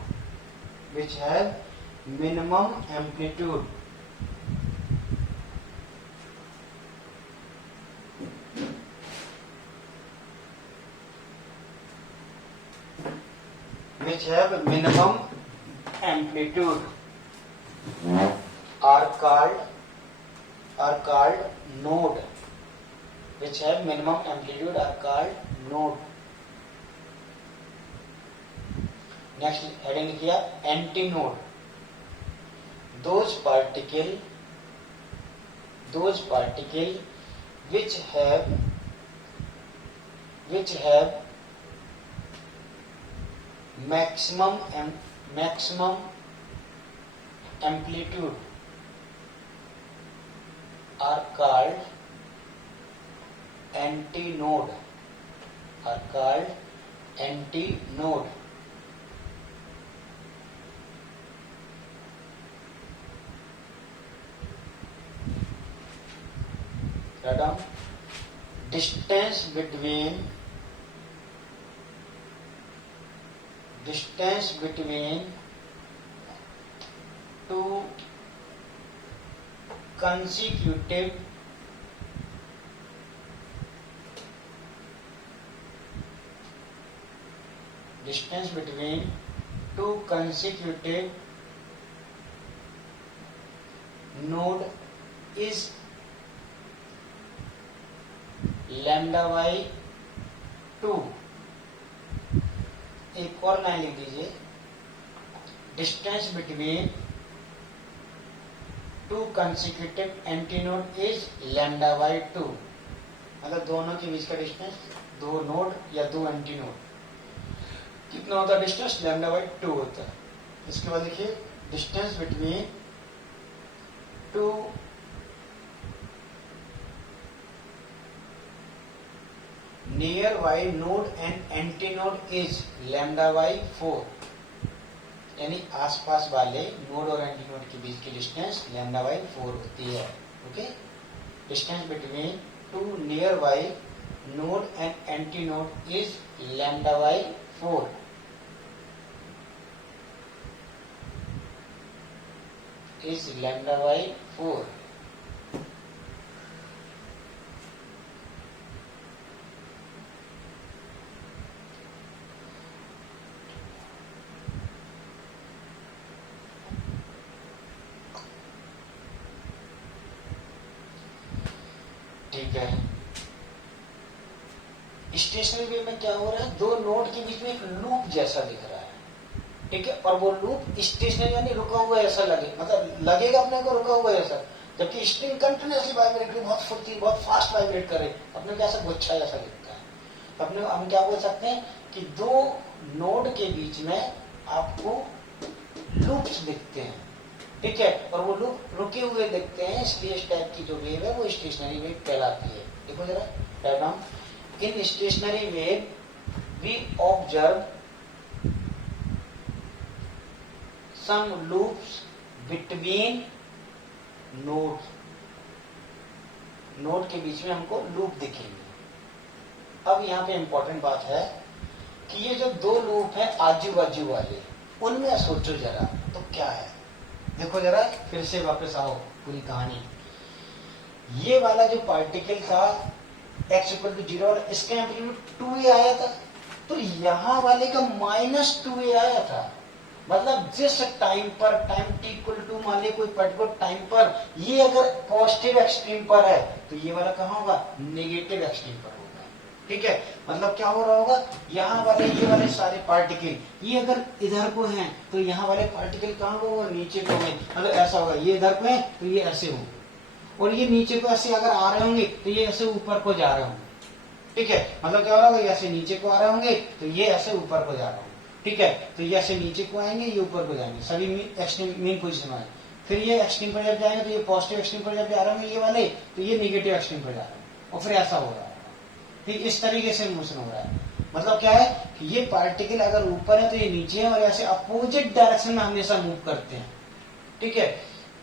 are called node. Next heading किया antinode. Those particles which have maximum amplitude are called antinode. Write down. Distance between two consecutive distance between two consecutive node is lambda by 2। एक और line लिख दीजिए, distance between two consecutive antinode is lambda by 2। मतलब दोनों के बीच का distance, दो node या दो एंटीनोड, कितना होता है डिस्टेंस? लैम्डा बाई 2 होता है। इसके बाद लिखिए distance between two near by node and antinode is lambda by 4। यानी आसपास वाले नोड और एंटीनोड के बीच की डिस्टेंस लैम्डा बाई 4 होती है। Okay, distance between two near by node and antinode is lambda by 4। Is lambda by 4। ठीक है, स्टेशनरी वेव में क्या हो रहा है, दो नोड के बीच में एक लूप जैसा दिख रहा है, ठीक है, और वो लूप स्टेशनरी यानी रुका हुआ ऐसा लगे, मतलब लगेगा अपने को रुका हुआ ऐसा, जबकि स्ट्रिंग कंटिन्यूसली वाइब्रेट करे, बहुत फुर्ती, बहुत फास्ट वाइब्रेट करे, अपने को ऐसा गुच्छा जैसा दिखता है। तो अपने हम क्या बोल सकते हैं कि दो नोड के बीच में आपको लूप्स दिखते हैं, ठीक है, और वो लूप रुके हुए दिखते हैं, इसलिए इस टाइप की जो वेव है वो स्टेशनरी वेव कहलाती है। देखो जरा diagram, in stationary wave we observe some loops between node, node के बीच में हमको लूप दिखेंगे। अब यहाँ पे इंपॉर्टेंट बात है कि ये जो दो लूप है आजू बाजू वाले, उनमें सोचो जरा तो क्या है। देखो जरा फिर से वापस आओ पूरी कहानी, ये वाला जो पार्टिकल था x=0 और इसका एम्पलीट्यूड 2a आया था, तो यहाँ वाले का -2a आया था। मतलब जिस टाइम पर, टाइम t=2 मान ली कोई पर्टिकुलर टाइम पर, ये अगर पॉजिटिव एक्सट्रीम पर है तो ये वाला कहाँ होगा? नेगेटिव एक्सट्रीम पर होगा, ठीक है। मतलब क्या हो रहा होगा, यहाँ वाले ये वाले सारे पार्टिकल ये अगर इधर को हैं तो यहाँ वाले पार्टिकल कहाँ को होगा? नीचे को हैं। मतलब ऐसा होगा, ये इधर को है तो ये ऐसे होंगे, और ये नीचे को ऐसे अगर आ रहे होंगे तो ये ऐसे ऊपर को जा रहे होंगे, ठीक है। मतलब क्या हो रहा होगा, ऐसे नीचे को आ रहे होंगे तो ये ऐसे ऊपर को जा रहे होंगे, ठीक है। तो ये ऐसे नीचे को आएंगे, ये ऊपर को जाएंगे, सभी एक्सट्रीम मेन पोजीशन में। फिर ये एक्सट्रीम पर जब जाएंगे तो ये पॉजिटिव एक्सट्रीम पर जब जा रहे होंगे ये वाले, तो ये निगेटिव एक्सट्रीम पर जा रहे हैं, और फिर ऐसा हो रहा है, ठीक। इस तरीके से मोशन हो रहा है। मतलब क्या है कि ये पार्टिकल अगर ऊपर है तो ये नीचे है, और ऐसे अपोजिट डायरेक्शन में हमेशा मूव करते हैं, ठीक है।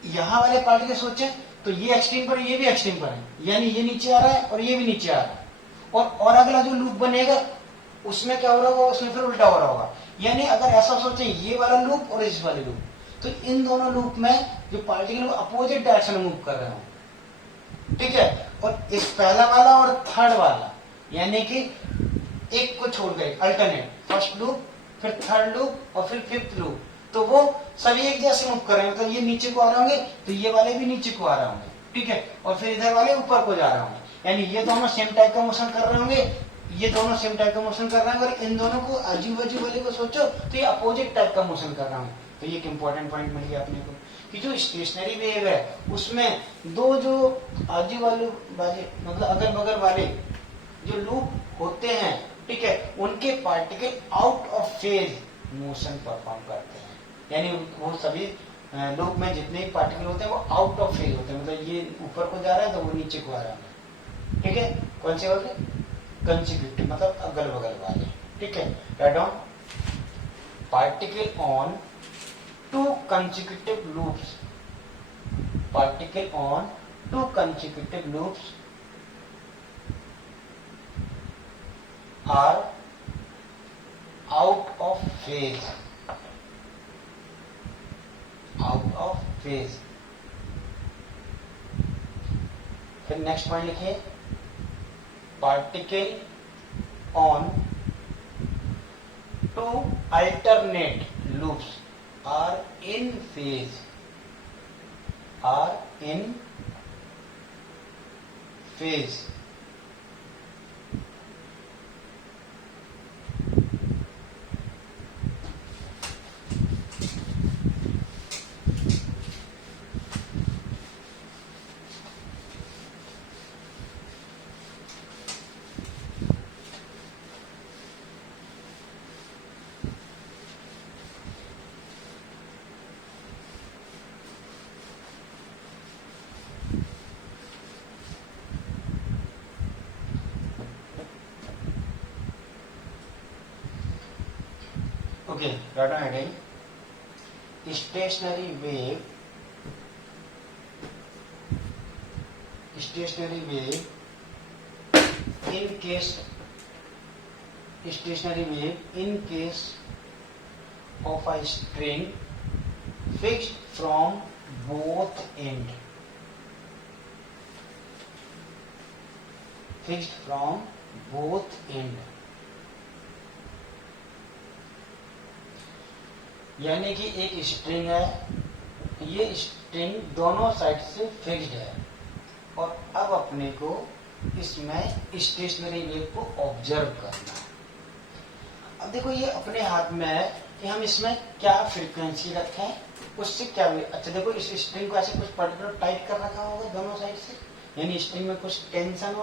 यहाँ वाले पार्टिकल सोचे तो ये एक्सट्रीम पर, ये भी एक्सट्रीम पर है, यानी ये नीचे आ रहा है और ये भी नीचे आ रहा है, और अगला जो लूप बनेगा उसमें क्या हो रहा होगा, उसमें फिर उल्टा हो रहा होगा। यानी अगर ऐसा सोचे ये वाला लूप और इस वाले लूप, तो इन दोनों लूप में जो पार्टिकल अपोजिट डायरेक्शन में मूव कर रहे हो, ठीक है। और इस पहला वाला और थर्ड वाला, यानी कि एक को छोड़ गए अल्टरनेट, फर्स्ट लूप, फिर थर्ड लूप और फिर फिफ्थ लूप, तो वो सभी एक जैसे मूव कर रहे हैं। मतलब ये नीचे को आ रहे होंगे तो ये वाले भी नीचे को आ रहे होंगे, ठीक है, और फिर इधर वाले ऊपर को जा रहे होंगे, यानी ये दोनों सेम टाइप का मोशन कर रहे होंगे, ये दोनों सेम टाइप का मोशन कर रहे हैं। और इन दोनों को आजू बाजू वाले को सोचो तो ये अपोजिट टाइप का मोशन कर रहे होंगे। तो ये एक इंपॉर्टेंट पॉइंट मिल गया अपने को कि जो स्टेशनरी वेव है उसमें दो जो आजू वाले मतलब अगल बगल वाले जो लूप होते हैं, ठीक है, उनके particle out of phase motion perform करते हैं। यानी वो सभी लूप में जितने भी पार्टिकल होते हैं वो आउट ऑफ फेज होते हैं। मतलब ये ऊपर को जा रहा है तो वो नीचे को आ रहा है, ठीक है। कौन से वाले? कंसेक्यूटिव, मतलब अगल बगल वाले, ठीक है। Write down, particle on two consecutive loops, particle on two consecutive loops are out of phase, out of phase। फिर नेक्स्ट पॉइंट लिखिए, particle on two two alternate loops are in phase, are in phase. Okay, write down heading. Stationary wave in case of a string fixed from both end, यानी कि एक string है, ये string दोनों side से fixed है और अब अपने को इसमें स्टेशनरी वेव को ऑब्जर्व करना है। अब देखो ये अपने हाथ में है कि हम इसमें क्या फ्रीक्वेंसी रखें, उससे क्या अच्छा देखो इस स्ट्रिंग को ऐसे कुछ पर्टिकुलर टाइट कर रखा होगा दोनों साइड से, यानी स्ट्रिंग में कुछ टेंशन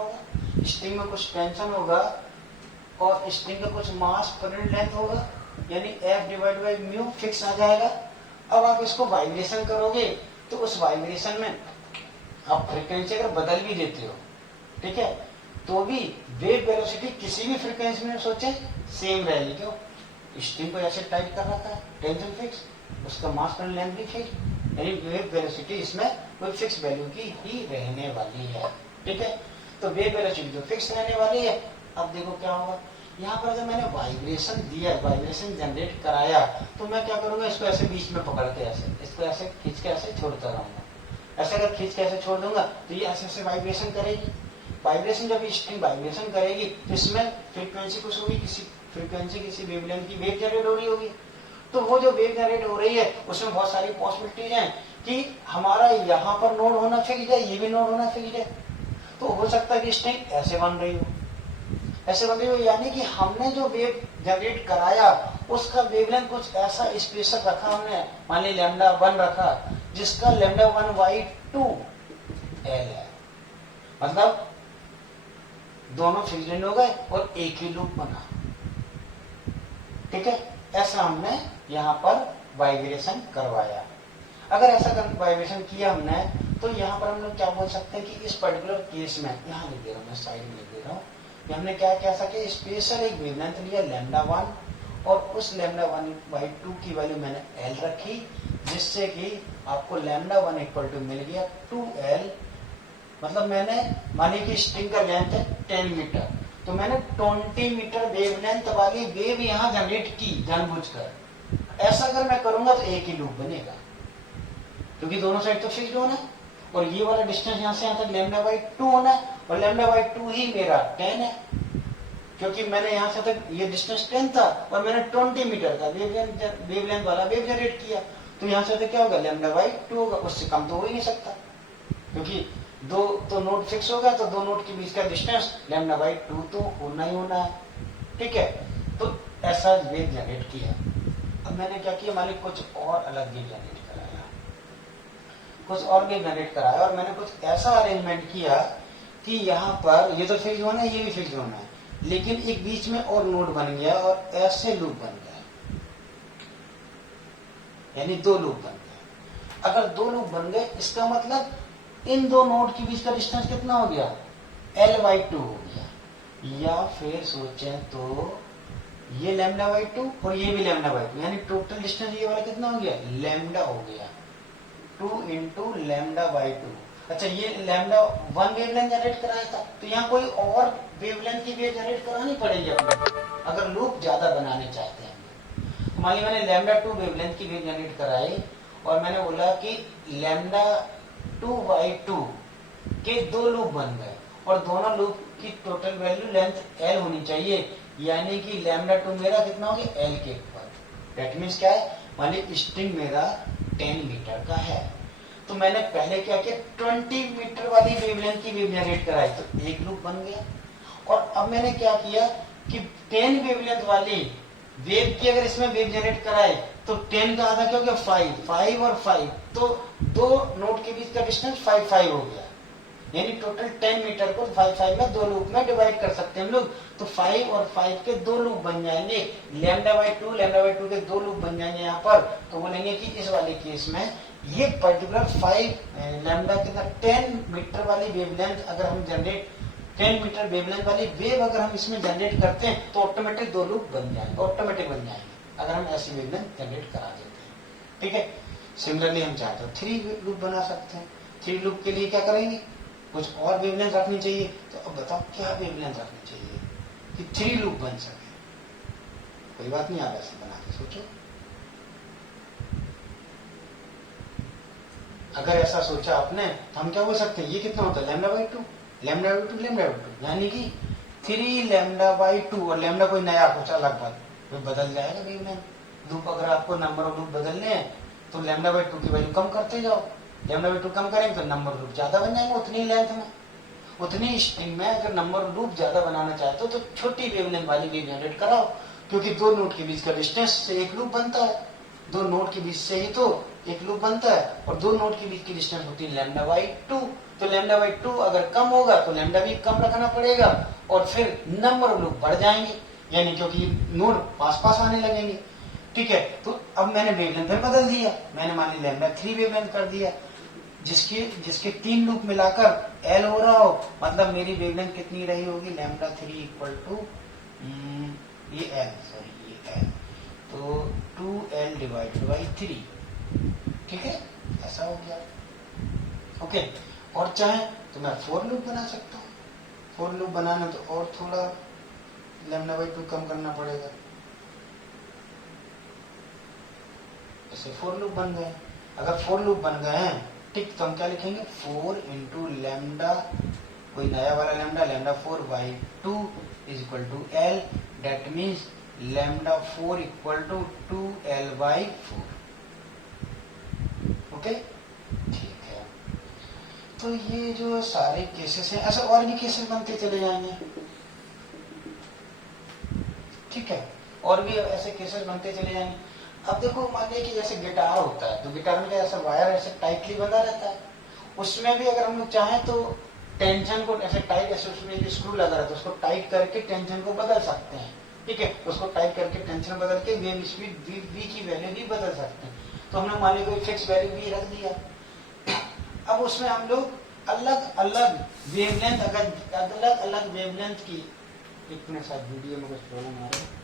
होगा, और स्ट्रिंग का कुछ मास पर लेंथ होगा, यानी F/μ फिक्स आ जाएगा। अब आप इसको वाइब्रेशन करोगे तो उस वाइब्रेशन में आप फ्रीक्वेंसी अगर बदल भी देते हो, ठीक है, तो भी वेव वेलोसिटी किसी भी फ्रीक्वेंसी में सोचे सेम रहेगी। क्यों? स्ट्रिंग को ऐसे टाइट कर रखा है, टेंशन फिक्स, उसका मास पर लेंथ भी फिक्स, यानी वेव वेलोसिटी इसमें कोई फिक्स वैल्यू की ही रहने वाली है। ठीक है, तो वेव वेलोसिटी जो फिक्स रहने वाली है। अब देखो क्या होगा, यहाँ पर जब मैंने वाइब्रेशन दिया, वाइब्रेशन जनरेट कराया, तो मैं क्या करूंगा, इसको ऐसे बीच में पकड़ के इसको ऐसे खींच के ऐसे छोड़ता रहूंगा। ऐसे अगर खींच के ऐसे छोड़ दूंगा तो ये ऐसे वाइब्रेशन करेगी। वाइब्रेशन जब स्ट्रिंग वाइब्रेशन करेगी तो इसमें फ्रीक्वेंसी कुछ होगी, किसी वेवलेंथ की वेव जनरेट हो रही होगी। तो वो जो वेव जनरेट हो रही है उसमें बहुत सारी पॉसिबिलिटीज हैं कि हमारा यहाँ पर नोड होना फिक्स्ड है, ये भी नोड होना फिक्स्ड है। तो हो सकता है कि स्ट्रिंग ऐसे बन रही हो, यानी कि हमने जो वेव जनरेट कराया उसका वेवलेंथ कुछ ऐसा स्पेशल रखा हमने, मान ली λ1 रखा, जिसका λ1/2 L है, मतलब दोनों फिक्स्ड हो गए और एक ही लूप बना। ठीक है, ऐसा हमने यहाँ पर वाइब्रेशन करवाया। अगर ऐसा वाइब्रेशन किया हमने तो यहाँ पर हम लोग क्या बोल सकते हैं कि इस पर्टिकुलर केस में, यहाँ लिख दे रहा हूँ मैं, साइड में लिख दे रहा हूँ, हमने क्या कह सके, स्पेशल एक वेवलेंथ लिया λ1 और उस λ1/2 की वैल्यू मैंने L रखी, जिससे कि आपको λ1 = मिल गया 2L। मतलब मैंने मानी कि स्ट्रिंग का लेंथ है 10 मीटर, तो मैंने 20 मीटर वेवलेंथ वाली वेव यहाँ जनरेट की जानबूझकर। ऐसा अगर मैं करूंगा तो एक ही लूप बनेगा, क्योंकि दोनों साइड तो फिक्स्ड होना है और ये वाला डिस्टेंस यहाँ से यहाँ तक λ/2 होना है, और λ/2 ही मेरा 10 है, क्योंकि मैंने यहाँ से तक ये डिस्टेंस 10 था और मैंने 20 मीटर का वेवलेंथ वाला वेव जनरेट किया। तो यहाँ से तक क्या होगा, λ/2 होगा, उससे कम तो हो ही नहीं सकता, क्योंकि दो तो नोड फिक्स होगा, तो दो नोड के बीच का डिस्टेंस λ/2 तो होना ही होना है। ठीक है, तो ऐसा वेव जनरेट किया। अब मैंने क्या किया, मालिक कुछ और अलग वेव जनरेट कराया, और मैंने कुछ ऐसा अरेंजमेंट किया कि यहाँ पर ये तो फिक्स होना है, ये भी फिक्स होना है, लेकिन एक बीच में और नोड बन गया और ऐसे लूप बन गया, यानी दो लूप बन गए। अगर दो लूप बन गए, इसका मतलब इन दो नोड के बीच का डिस्टेंस कितना हो गया, L/2 हो गया। या फिर सोचें तो ये λ/2 और ये भी λ/2, यानी टोटल डिस्टेंस ये वाला कितना हो गया, लैम्डा हो गया, 2 × λ/2। अच्छा, ये λ1 वेवलेंथ जनरेट कराया था, तो यहाँ कोई और वेवलेंथ की वेव जनरेट करानी पड़ेगी अपने, अगर लूप ज्यादा बनाने चाहते हैं। तो मान ली मैंने λ2 वेवलेंथ की वेव जनरेट कराई और मैंने बोला कि λ2/2 के दो लूप बन गए और दोनों लूप की टोटल वैल्यू लेंथ L होनी चाहिए, यानी कि लैम्डा 2 मेरा कितना हो गया एल के ऊपर। दैट मीन्स क्या है, मान ली स्ट्रिंग मेरा 10 मीटर का है, तो मैंने पहले क्या किया 20 मीटर वाली वेवलेंथ की वेव जनरेट कराई, तो एक लूप बन गया। और अब मैंने क्या किया कि 10 वेवलेंथ वाली वेव की अगर इसमें वेव जनरेट कराए तो 10 का आधा क्या हो गया 5 और 5, तो दो नोड के बीच का डिस्टेंस 5 हो गया। यानी टोटल 10 मीटर को 5 में दो लूप में डिवाइड कर सकते हैं हम लोग, तो 5 और 5 के दो लूप बन जाएंगे, λ/2 के दो लूप बन जाएंगे यहाँ पर। तो बोलेंगे कि इस वाले केस में ये पर्टिकुलर 5 लैम्डा कितना 10 मीटर वाली वेवलेंथ अगर हम जनरेट 10 मीटर वेवलेंथ वाली वेव अगर हम इसमें जनरेट करते हैं तो ऑटोमेटिक दो लूप बन जाएंगे, ऑटोमेटिक बन जाएंगे अगर हम ऐसी वेवलेंथ जनरेट करा देते हैं। ठीक है, सिमिलरली हम चाहते हो 3 लूप बना सकते हैं। 3 लूप के लिए क्या करेंगे, कुछ और वेवलेंथ रखनी चाहिए। तो अब बताओ क्या वेवलेंथ रखनी चाहिए कि 3 लूप बन सके। कोई बात नहीं, आप ऐसे बना के सोचो। अगर ऐसा सोचा आपने तो हम क्या बोल सकते हैं, ये कितना होता है λ/2 λ/2 यानी कि 3 λ/2, और लैम्डा कोई नया कुछ अलग बात तो बदल जाएगा वेवलेंथ। लूप अगर आपको नंबर ऑफ लूप बदलने हैं तो λ/2 की वैल्यू कम करते जाओ, λ/2 कम करेंगे तो नंबर लूप ज्यादा बन जाएंगे उतनी लेंथ में। उतनी स्ट्रिंग में अगर नंबर लूप ज्यादा बनाना चाहते हो तो छोटी वेवलेंथ वाली वेव जनरेट कराओ, क्योंकि दो नोड के बीच का डिस्टेंस से एक लूप बनता है, दो नोड के बीच से ही तो एक लूप बनता है, और दो नोड के बीच की डिस्टेंस होती है λ/2। तो λ/2 अगर कम होगा तो लैम्डा भी कम रखना पड़ेगा, और फिर नंबर ऑफ लूप बढ़ जाएंगे, यानी क्योंकि नोड पास पास आने लगेंगे। ठीक है, तो अब मैंने वेवलेंथ में बदल दिया, मैंने मान ली λ3 वेवलेंथ कर दिया, जिसके 3 लूप मिलाकर एल हो रहा हो, मतलब मेरी वेवलेंथ कितनी रही होगी λ3 इक्वल टू ये एल, सॉरी ये एल, तो 2l डिवाइडेड बाई 3। ठीक है, ऐसा हो गया। ओके, और चाहे तो मैं 4 लूप बना सकता हूँ। 4 लूप बनाना तो और थोड़ा λ/2 कम करना पड़ेगा, ऐसे 4 लूप बन गए। अगर 4 लूप बन गए हैं, ठीक, तो हम क्या लिखेंगे 4 इंटू लैम्डा, कोई नया वाला λ4/2 is equal to L, that means λ4 equal to 2l/4। Okay, ठीक है। तो ये जो सारे केसेस हैं, ऐसे और भी केसेस बनते चले जाएंगे। ठीक है, और भी ऐसे केसेस बनते चले जाएंगे। अब देखो, मान लीजिए कि जैसे गिटार होता है, तो गिटार में ऐसा वायर ऐसे टाइटली बंधा रहता है, उसमें भी अगर हम लोग चाहें तो टेंशन को ऐसे टाइट, ऐसे उसमें एक स्क्रू लगा रहता है, उसको टाइट करके टेंशन को बदल सकते हैं। ठीक है, उसको टाइट करके टेंशन बदल के वेव स्पीड वी की वैल्यू भी बदल सकते हैं। तो हमने मान ली कोई फिक्स वैल्यू भी रख दिया, अब उसमें हम लोग अलग अलग वेवलेंथ, अगर अलग अलग वेवलेंथ की, एक मिनट साथ वीडियो में कुछ प्रॉब्लम आ रहा है।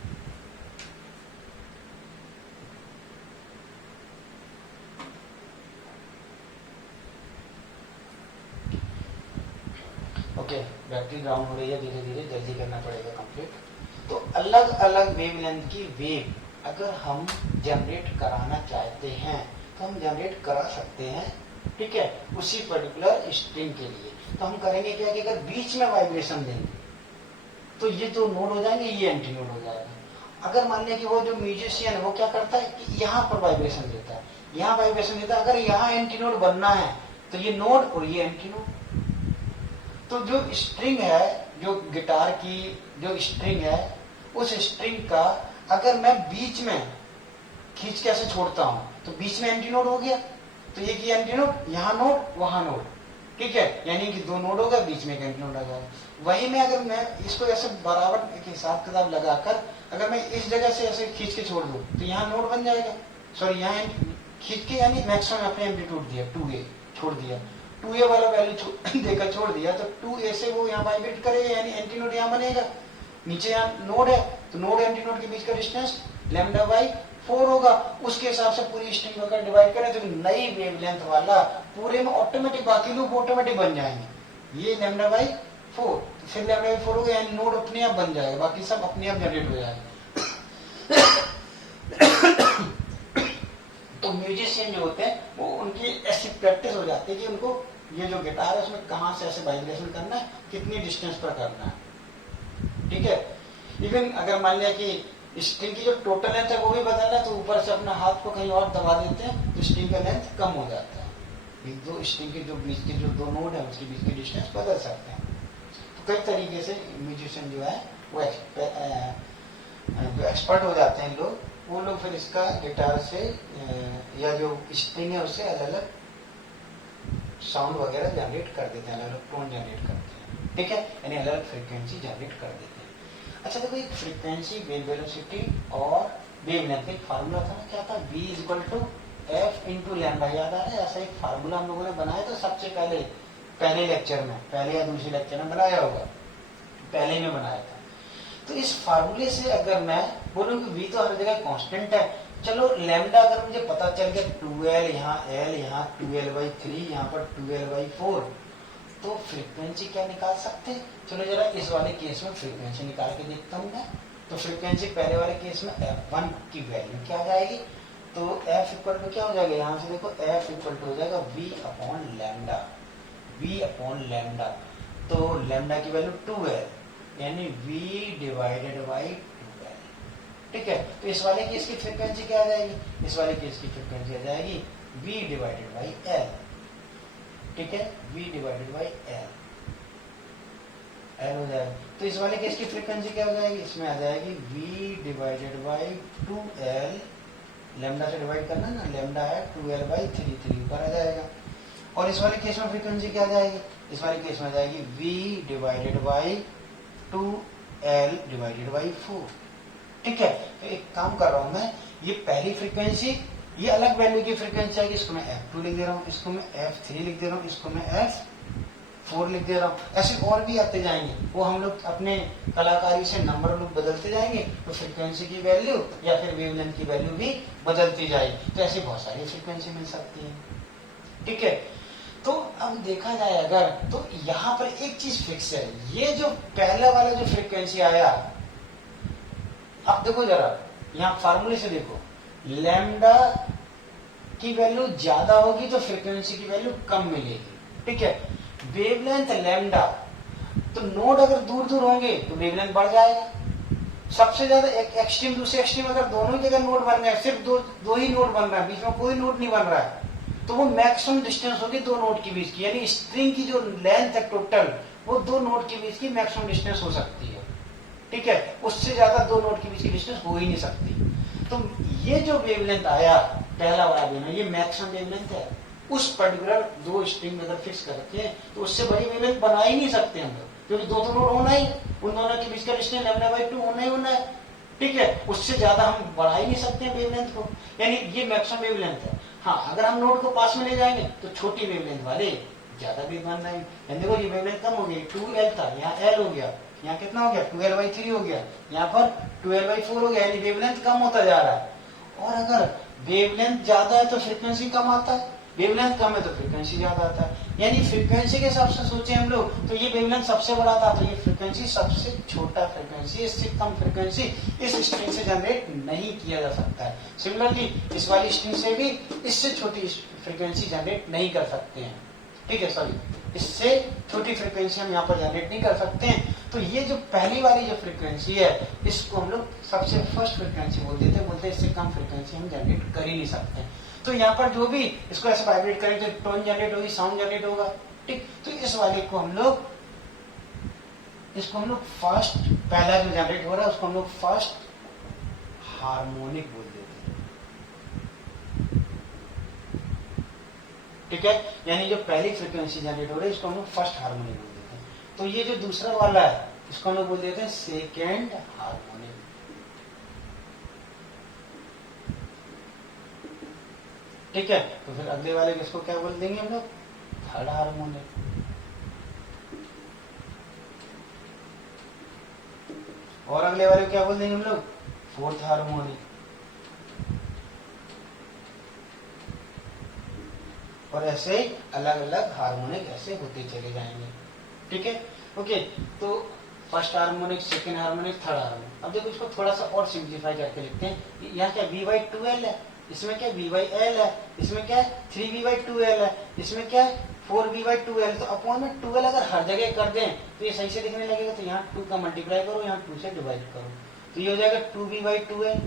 ओके, बैटरी डाउन हो रही है, धीरे धीरे जल्दी करना पड़ेगा कंप्लीट। तो अलग अलग वेवलेंथ की वेव अगर हम जनरेट कराना चाहते हैं तो हम जनरेट करा सकते हैं। ठीक है, उसी पर्टिकुलर स्ट्रिंग के लिए तो हम करेंगे क्या कि अगर बीच में वाइब्रेशन देंगे तो ये दो नोड हो जाएंगे, ये एंटी नोड हो जाएगा। अगर मान लिया कि वो जो म्यूजिशियन है वो क्या करता है कि यहाँ पर वाइब्रेशन देता है, यहाँ वाइब्रेशन देता है, अगर यहाँ एंटी नोड बनना है तो ये नोड और ये एंटी नोड। तो जो स्ट्रिंग है, जो गिटार की जो स्ट्रिंग है, उस स्ट्रिंग का अगर मैं बीच में खींच के ऐसे छोड़ता हूं तो बीच में एंटी नोड हो गया, तो ये की एंटी नोड, यहाँ नोड वहां नोड। ठीक है, यानी कि दो नोड होगा, बीच में एक एंटी नोड आ जाएगा। वही में अगर मैं इसको ऐसे बराबर एक हिसाब किताब लगाकर अगर मैं इस जगह से ऐसे खींच के छोड़ दूं तो यहाँ नोड बन जाएगा, सॉरी यहाँ खींच के, यानी मैक्सिमम अपने एम्पलीट्यूड दिया 2a छोड़ दिया, 2a वाला वैल्यू देकर छोड़ दिया, तो 2a से वो यहाँ वाइब्रेट करेगा, यानी एंटी नोड यहाँ बनेगा। नीचे यहाँ नोड है तो नोड एंटी नोड के बीच का डिस्टेंस λ/4 होगा, उसके हिसाब से पूरी स्ट्रिंग अगर डिवाइड करें तो नई वेवलेंथ वाला पूरे में ऑटोमेटिक बाकी लूप ऑटोमेटिक बन जाएंगे। ये λ/4, तो फिर λ/4 हो गया, यानी नोड अपने आप बन जाएगा, बाकी सब अपने आप जनरेट हो जाएगा। तो म्यूजिशियन जो होते हैं वो उनकी ऐसी प्रैक्टिस हो जाती है कि उनको ये जो गिटार है उसमें कहां से ऐसे वाइब्रेशन करना है, कितनी डिस्टेंस पर करना है। ठीक है, इवन अगर मान लिया कि स्ट्रिंग की जो टोटल लेंथ है वो भी बदलना है, तो ऊपर से अपना हाथ को कहीं और दबा देते हैं तो स्ट्रिंग का लेंथ कम हो जाता है। दो स्ट्रिंग के जो बीच के जो दो नोड है उसके बीच की डिस्टेंस बदल सकते हैं। तो कई तरीके से म्यूजिशियन जो है वो एक्सपर्ट हो जाते हैं लोग, वो लोग फिर इसका गिटार से या जो स्ट्रिंग है उससे अलग अलग साउंड वगैरह जनरेट कर देते हैं, अलग अलग टोन जनरेट करते हैं, ठीक है, यानी अलग अलग फ्रीक्वेंसी जनरेट कर देते हैं। अच्छा देखो, एक फ्रीक्वेंसी, वेव वेलोसिटी और वेव लेंथ, एक फार्मूला था ना, क्या था, v equal to F into lambda, याद आ रहा है? ऐसा एक फार्मूला हम लोगों ने बनाया था सबसे पहले लेक्चर में, पहले या दूसरे लेक्चर में बनाया होगा, पहले में बनाया था। तो इस फार्मूले से अगर मैं बोलूं कि v तो हर जगह कांस्टेंट है, चलो लैम्डा अगर मुझे पता चल गया 2l, यहाँ l, यहाँ 2l/3, यहाँ पर 2l/4, तो फ्रीक्वेंसी क्या निकाल सकते हैं? चलो जरा इस वाले केस में फ्रीक्वेंसी निकाल के देखता हूँ मैं। तो फ्रीक्वेंसी पहले वाले केस में f1 की वैल्यू क्या आ जाएगी, तो f इक्वल टू क्या हो जाएगा, यहाँ से देखो f इक्वल टू हो जाएगा v upon lambda, v upon lambda, तो लैम्डा की वैल्यू 2l, यानी v डिवाइडेड बाई 2l, ठीक है। तो इस वाले केस की फ्रीक्वेंसी क्या आ जाएगी, इस वाले केस की फ्रीक्वेंसी आ जाएगी v डिवाइडेड बाई l, ठीक है, v डिवाइडेड बाई l हो जाएगा। तो इस वाले केस की फ्रीक्वेंसी क्या हो जाएगी, इसमें आ जाएगी v divided by 2l, lambda से डिवाइड करना ना, लैम्डा है 2l/3, 3 ऊपर आ जाएगा। और इस वाले केस में फ्रीक्वेंसी क्या आ जाएगी, इस वाले केस में आ जाएगी v divided by 2l divided by 4, ठीक है। तो एक काम कर रहा हूं मैं, ये पहली फ्रीक्वेंसी, ये अलग वैल्यू की फ्रीक्वेंसी आएगी, इसको मैं f2 लिख दे रहा हूँ, इसको मैं f3 लिख दे रहा हूँ, इसको मैं f4 लिख दे रहा हूँ, ऐसे और भी आते जाएंगे, वो हम लोग अपने कलाकारी से नंबर लोग बदलते जाएंगे, तो फ्रीक्वेंसी की वैल्यू या फिर वेवलेंथ की वैल्यू भी बदलती जाएगी, तो ऐसी बहुत सारी फ्रीक्वेंसी मिल सकती है, ठीक है। तो अब देखा जाए अगर, तो यहाँ पर एक चीज फिक्स है, ये जो पहला वाला जो फ्रीक्वेंसी आया, अब देखो जरा यहाँ फार्मूले से देखो, लैम्डा की वैल्यू ज्यादा होगी तो फ्रीक्वेंसी की वैल्यू कम मिलेगी, ठीक है। वेवलेंथ लैम्डा, तो नोड अगर दूर दूर होंगे तो वेवलेंथ बढ़ जाएगा, सबसे ज्यादा एक एक्सट्रीम दूसरे एक्सट्रीम अगर दोनों की जगह नोड बन गए, सिर्फ दो ही नोड बन रहा है, बीच में कोई नोड नहीं बन रहा है, तो वो मैक्सिमम डिस्टेंस होगी दो नोड के बीच की, यानी स्ट्रिंग की जो लेंथ है टोटल, वो दो नोड के बीच की मैक्सिमम डिस्टेंस हो सकती है, ठीक है। उससे ज्यादा दो नोड के बीच की डिस्टेंस हो ही नहीं सकती। तो ये जो वेवलेंथ आया पहला वाला वेवलेंथ, ये मैक्सिमम वेवलेंथ है, उस पर्टिकुलर दो स्ट्रिंग में अगर फिक्स कर रखे हैं तो उससे बड़ी वेवलेंथ बना ही नहीं सकते हम लोग, क्योंकि दो नोड होना ही, उन दोनों के बीच का डिस्टेंस λ/2 होना ही होना है, ठीक है। उससे ज्यादा हम बढ़ा ही नहीं सकते वेवलेंथ को, यानी ये मैक्सिमम वेवलेंथ है। हाँ, अगर हम नोड को पास में ले जाएंगे तो छोटी वेवलेंथ वाले ज्यादा वेव बन जाएंगे, देखो ये वेवलेंथ कम हो गई, 2l था, यहाँ l हो गया, यहाँ कितना हो गया 2l/3 हो गया, यहाँ पर 2l/4 हो गया, यानी वेवलेंथ कम होता जा रहा है। और अगर वेवलेंथ ज्यादा है तो फ्रीक्वेंसी कम आता है, वेवलेंथ कम है तो फ्रीक्वेंसी ज्यादा आता है, यानी फ्रीक्वेंसी के हिसाब से सोचे हम लोग तो ये वेवलेंथ सबसे बड़ा था, तो ये फ्रीक्वेंसी सबसे छोटा फ्रीक्वेंसी, इससे कम फ्रीक्वेंसी इस स्ट्रिंग से जनरेट नहीं किया जा सकता है। सिमिलरली इस वाली स्ट्रिंग से भी इससे छोटी फ्रीक्वेंसी जनरेट नहीं कर सकते हैं, ठीक है, सॉरी, इससे छोटी फ्रीक्वेंसी हम यहाँ पर जनरेट नहीं कर सकते हैं। तो ये जो पहली वाली जो फ्रीक्वेंसी है, इसको हम लोग सबसे फर्स्ट फ्रीक्वेंसी बोलते थे, इससे कम फ्रीक्वेंसी हम जनरेट कर ही नहीं सकते। तो यहाँ पर जो भी इसको ऐसे वाइब्रेट करेंगे तो टोन जनरेट होगी, साउंड जनरेट होगा, ठीक। तो इस वाले को हम लोग, इसको हम लोग फर्स्ट, पहला जो जनरेट हो रहा है उसको हम लोग फर्स्ट हार्मोनिक बोल देते हैं, ठीक है। यानी जो पहली फ्रीक्वेंसी जनरेट हो रही है इसको हम लोग फर्स्ट हार्मोनिक बोल देते हैं। तो ये जो दूसरा वाला है इसको हम लोग बोल देते हैं सेकेंड हार्मोनिक, ठीक है। तो फिर अगले वाले इसको क्या बोल देंगे हम लोग, थर्ड हार्मोनिक। और अगले वाले क्या बोल देंगे हम लोग, फोर्थ हार्मोनिक। और ऐसे ही अलग अलग हार्मोनिक ऐसे होते चले जाएंगे, ठीक है, ओके। तो first harmonic, second harmonic, third harmonic. अब देखो इसको थोड़ा सा और सिंप्लीफाई करके लिखते हैं। यहाँ क्या v/2l है, इसमें क्या v/l है, इसमें क्या 3v/2l है, इसमें क्या 4v/2l, तो अपॉन में 2l अगर हर जगह कर दें तो ये सही से दिखने लगेगा। तो यहाँ 2 का मल्टीप्लाई करो, यहाँ 2 से डिवाइड करो, तो ये हो जाएगा 2v/2l,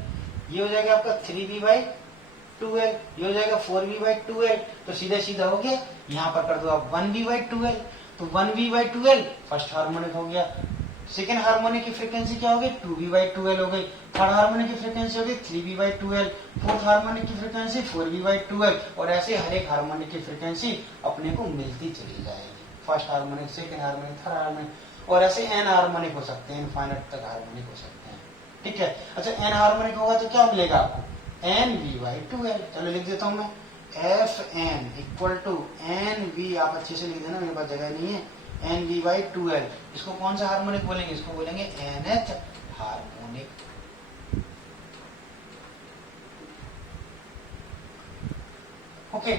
ये हो जाएगा आपका 3v/2l, ये हो जाएगा 4v/2l। तो सीधा सीधा हो गया। यहाँ पर कर दो आप 1v/2l, तो 1v/2l फर्स्ट हार्मोनिक हो गया। सेकेंड हार्मोनिक की फ्रीक्वेंसी क्या हो गई? 2v/2l हो गई। थर्ड हार्मोनिक की फ्रीक्वेंसी हो गई 3v/2l। फोर्थ हार्मोनिक की फ्रीक्वेंसी 4v/2l। और ऐसे हर एक हार्मोनिक की फ्रीक्वेंसी अपने को मिलती चली जाएगी। First harmonic, second harmonic, third harmonic, और ऐसे n हार्मोनिक हो सकते हैं, इनफाइनाइट तक हार्मोनिक हो सकते हैं। ठीक है। अच्छा, n हार्मोनिक होगा तो क्या मिलेगा आपको? nv/2l। चलो लिख देता हूं मैं, Fn इक्वल टू nv, आप अच्छे से लिख देना, मेरे पास जगह नहीं है, nv/2l। इसको कौन सा हार्मोनिक बोलेंगे? इसको बोलेंगे nth हार्मोनिक। ओके,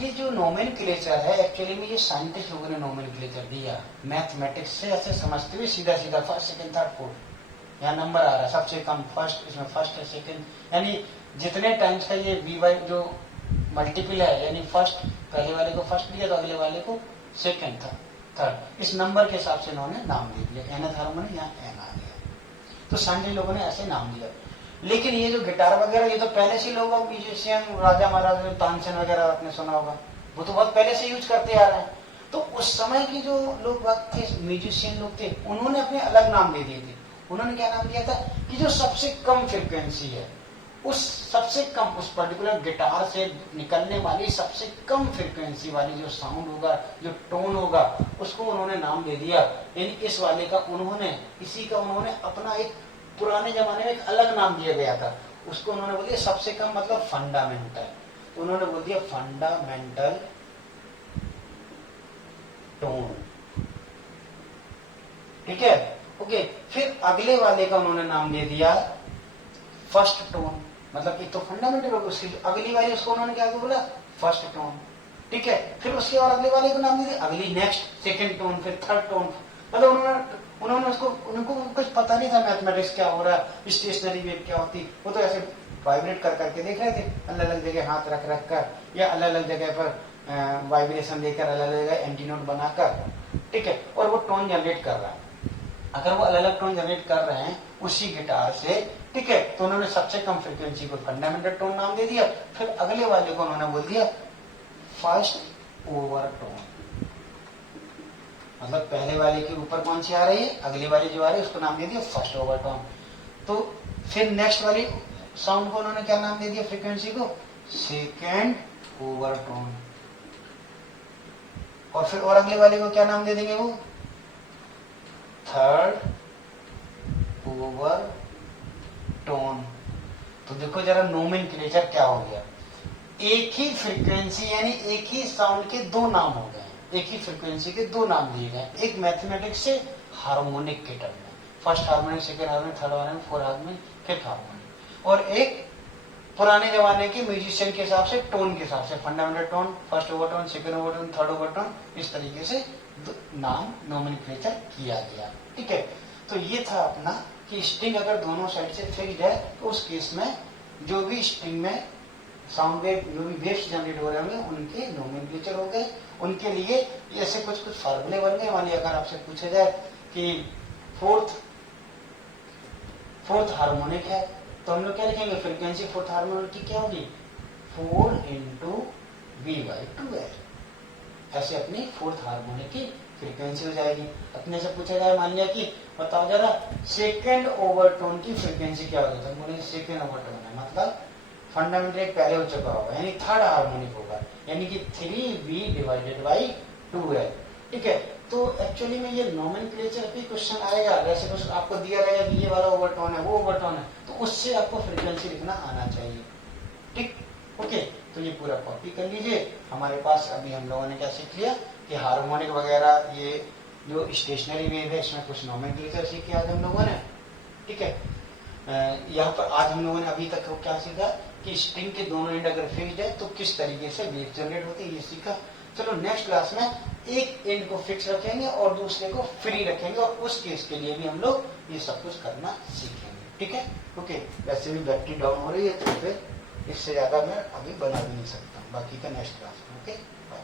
ये जो नोमेनक्लेचर है, एक्चुअली में ये साइंटिस्ट लोगों ने नोमेनक्लेचर दिया मैथमेटिक्स से, ऐसे समझते हुए सीधा सीधा फर्स्ट, सेकंड, थर्ड, फोर्थ। यहाँ नंबर आ रहा है सबसे कम फर्स्ट, इसमें फर्स्ट है, सेकंड, यानी जितने टाइम्स का ये वी जो मल्टीपल है, यानी फर्स्ट, पहले वाले को फर्स्ट दिया तो अगले वाले को सेकंड था, थर्ड, इस नंबर के हिसाब से इन्होंने नाम दे दिया। एनथ हार्मोनिक, यहाँ एन आ गया। तो साइंटिस्ट लोगों ने ऐसे नाम दिया। लेकिन ये जो गिटार वगैरह, ये तो पहले से लोग, म्यूजिशियन, राजा महाराजा, तानसेन वगैरह आपने सुना होगा, वो तो बहुत पहले से यूज करते आ रहे हैं। तो उस समय की जो लोग थे, म्यूजिशियन लोग थे, उन्होंने अपने अलग नाम दे दिए थे। उन्होंने क्या नाम दिया था कि जो सबसे कम फ्रिक्वेंसी है, उस सबसे कम, उस पर्टिकुलर गिटार से निकलने वाली सबसे कम फ्रिक्वेंसी वाली जो साउंड होगा, जो टोन होगा, उसको उन्होंने नाम दे दिया। यानी इस वाले का उन्होंने, इसी का उन्होंने अपना एक पुराने जमाने में एक अलग नाम दिया गया था, उसको उन्होंने बोल दिया सबसे कम, मतलब फंडामेंटल। तो उन्होंने बोल दिया फंडामेंटल टोन। ठीक है, ओके। फिर अगले वाले का उन्होंने नाम दे दिया फर्स्ट टोन, मतलब एक तो फंडामेंटल होगा, उसकी अगली वाली, उसको उन्होंने क्या बोला? First tone. ठीक है। फिर उसके बाद अगले वाले को नाम दे दिया, अगली नेक्स्ट सेकंड टोन, फिर थर्ड टोन। मतलब उन्होंने उसको, उनको कुछ पता नहीं था मैथमेटिक्स क्या हो रहा है, स्टेशनरी वेव क्या होती, वो तो ऐसे वाइब्रेट कर करके देख रहे थे, अलग अलग जगह हाथ रख रख कर, या अलग अलग जगह पर वाइब्रेशन देकर, अलग अलग जगह एंटीनोड बनाकर, ठीक है, और वो टोन जनरेट कर रहा है। अगर वो अलग अलग टोन जनरेट कर रहे हैं उसी गिटार से, ठीक है, तो उन्होंने सबसे कम फ्रिक्वेंसी को फंडामेंटल टोन नाम दे दिया। फिर अगले वाले को उन्होंने बोल दिया फर्स्ट ओवर टोन, मतलब पहले वाले के ऊपर कौन सी आ रही है, अगले वाले जो आ रही है उसको नाम दे दिया फर्स्ट ओवर टोन। तो फिर नेक्स्ट वाली साउंड को उन्होंने क्या नाम दे दिया, फ्रीक्वेंसी को? Second over tone. और फिर और अगले वाले को क्या नाम दे देंगे वो? Third over tone. तो देखो जरा नोमेनक्लेचर क्या हो गया, एक ही फ्रीक्वेंसी यानी एक ही साउंड के दो नाम हो गए, एक ही फ्रीक्वेंसी के दो नाम दिए गए, एक मैथमेटिक्स से हार्मोनिक के टर्म में, first harmonic, second harmonic, third harmonic, fourth harmonic, fifth harmonic, और एक पुराने जमाने के म्यूजिशियन के हिसाब से, टोन के हिसाब से, fundamental tone, first over tone, second over tone, third over tone, इस तरीके से नाम नोमेनक्लेचर किया गया। ठीक है। तो ये था अपना कि स्ट्रिंग अगर दोनों साइड से फिक्स्ड है तो उस केस में जो भी स्ट्रिंग में साउंड वेव, जो भी वेव्स जनरेट हो रहे होंगे, उनके नोमेनक्लेचर हो गए। उनके लिए ऐसे कुछ कुछ फार्मूले बन गए। मानिए अगर आपसे पूछा जाए कि फोर्थ हार्मोनिक है, तो हम लोग क्या लिखेंगे, फ्रीक्वेंसी फोर्थ हार्मोनिक की क्या होगी, 4 × v/2l। ऐसे अपनी फोर्थ हार्मोनिक की फ्रीक्वेंसी हो जाएगी। अपने से पूछा जाए, मान लिया कि बताओ जरा सेकेंड ओवरटोन की फ्रीक्वेंसी क्या होगी, तो बोले सेकेंड ओवरटोन है, मतलब फंडामेंटल एक पहले हो चुका होगा, यानी थर्ड हार्मोनिक होगा, यानी कि 3v/2l। ठीक है। तो एक्चुअली में ये नोमेनक्लेचर पे क्वेश्चन आएगा, जैसे कुछ आपको दिया रहेगा कि ये वाला ओवरटोन है, वो ओवरटोन है, तो उससे आपको फ्रीक्वेंसी लिखना आना चाहिए। ठीक, ओके। तो ये पूरा कॉपी कर लीजिए। हमारे पास अभी हम लोगों ने क्या सीख लिया कि हार्मोनिक वगैरह, ये जो स्टेशनरी वेव है, इसमें कुछ नोमेनक्लेचर सीखे आज हम लोगों ने। ठीक है। यहाँ पर आज हम लोगों ने अभी तक क्या सीखा कि स्ट्रिंग के दोनों एंड अगर फिक्स्ड है तो किस तरीके से वेव जनरेट होती है, ये सीखा। चलो नेक्स्ट क्लास में एक एंड को फिक्स रखेंगे और दूसरे को फ्री रखेंगे, और उस केस के लिए भी हम लोग ये सब कुछ करना सीखेंगे। ठीक है, ओके। वैसे भी बैटरी डाउन हो रही है, तो फिर इससे ज्यादा मैं अभी बना भी नहीं सकता। बाकी का नेक्स्ट क्लास में। Okay, bye.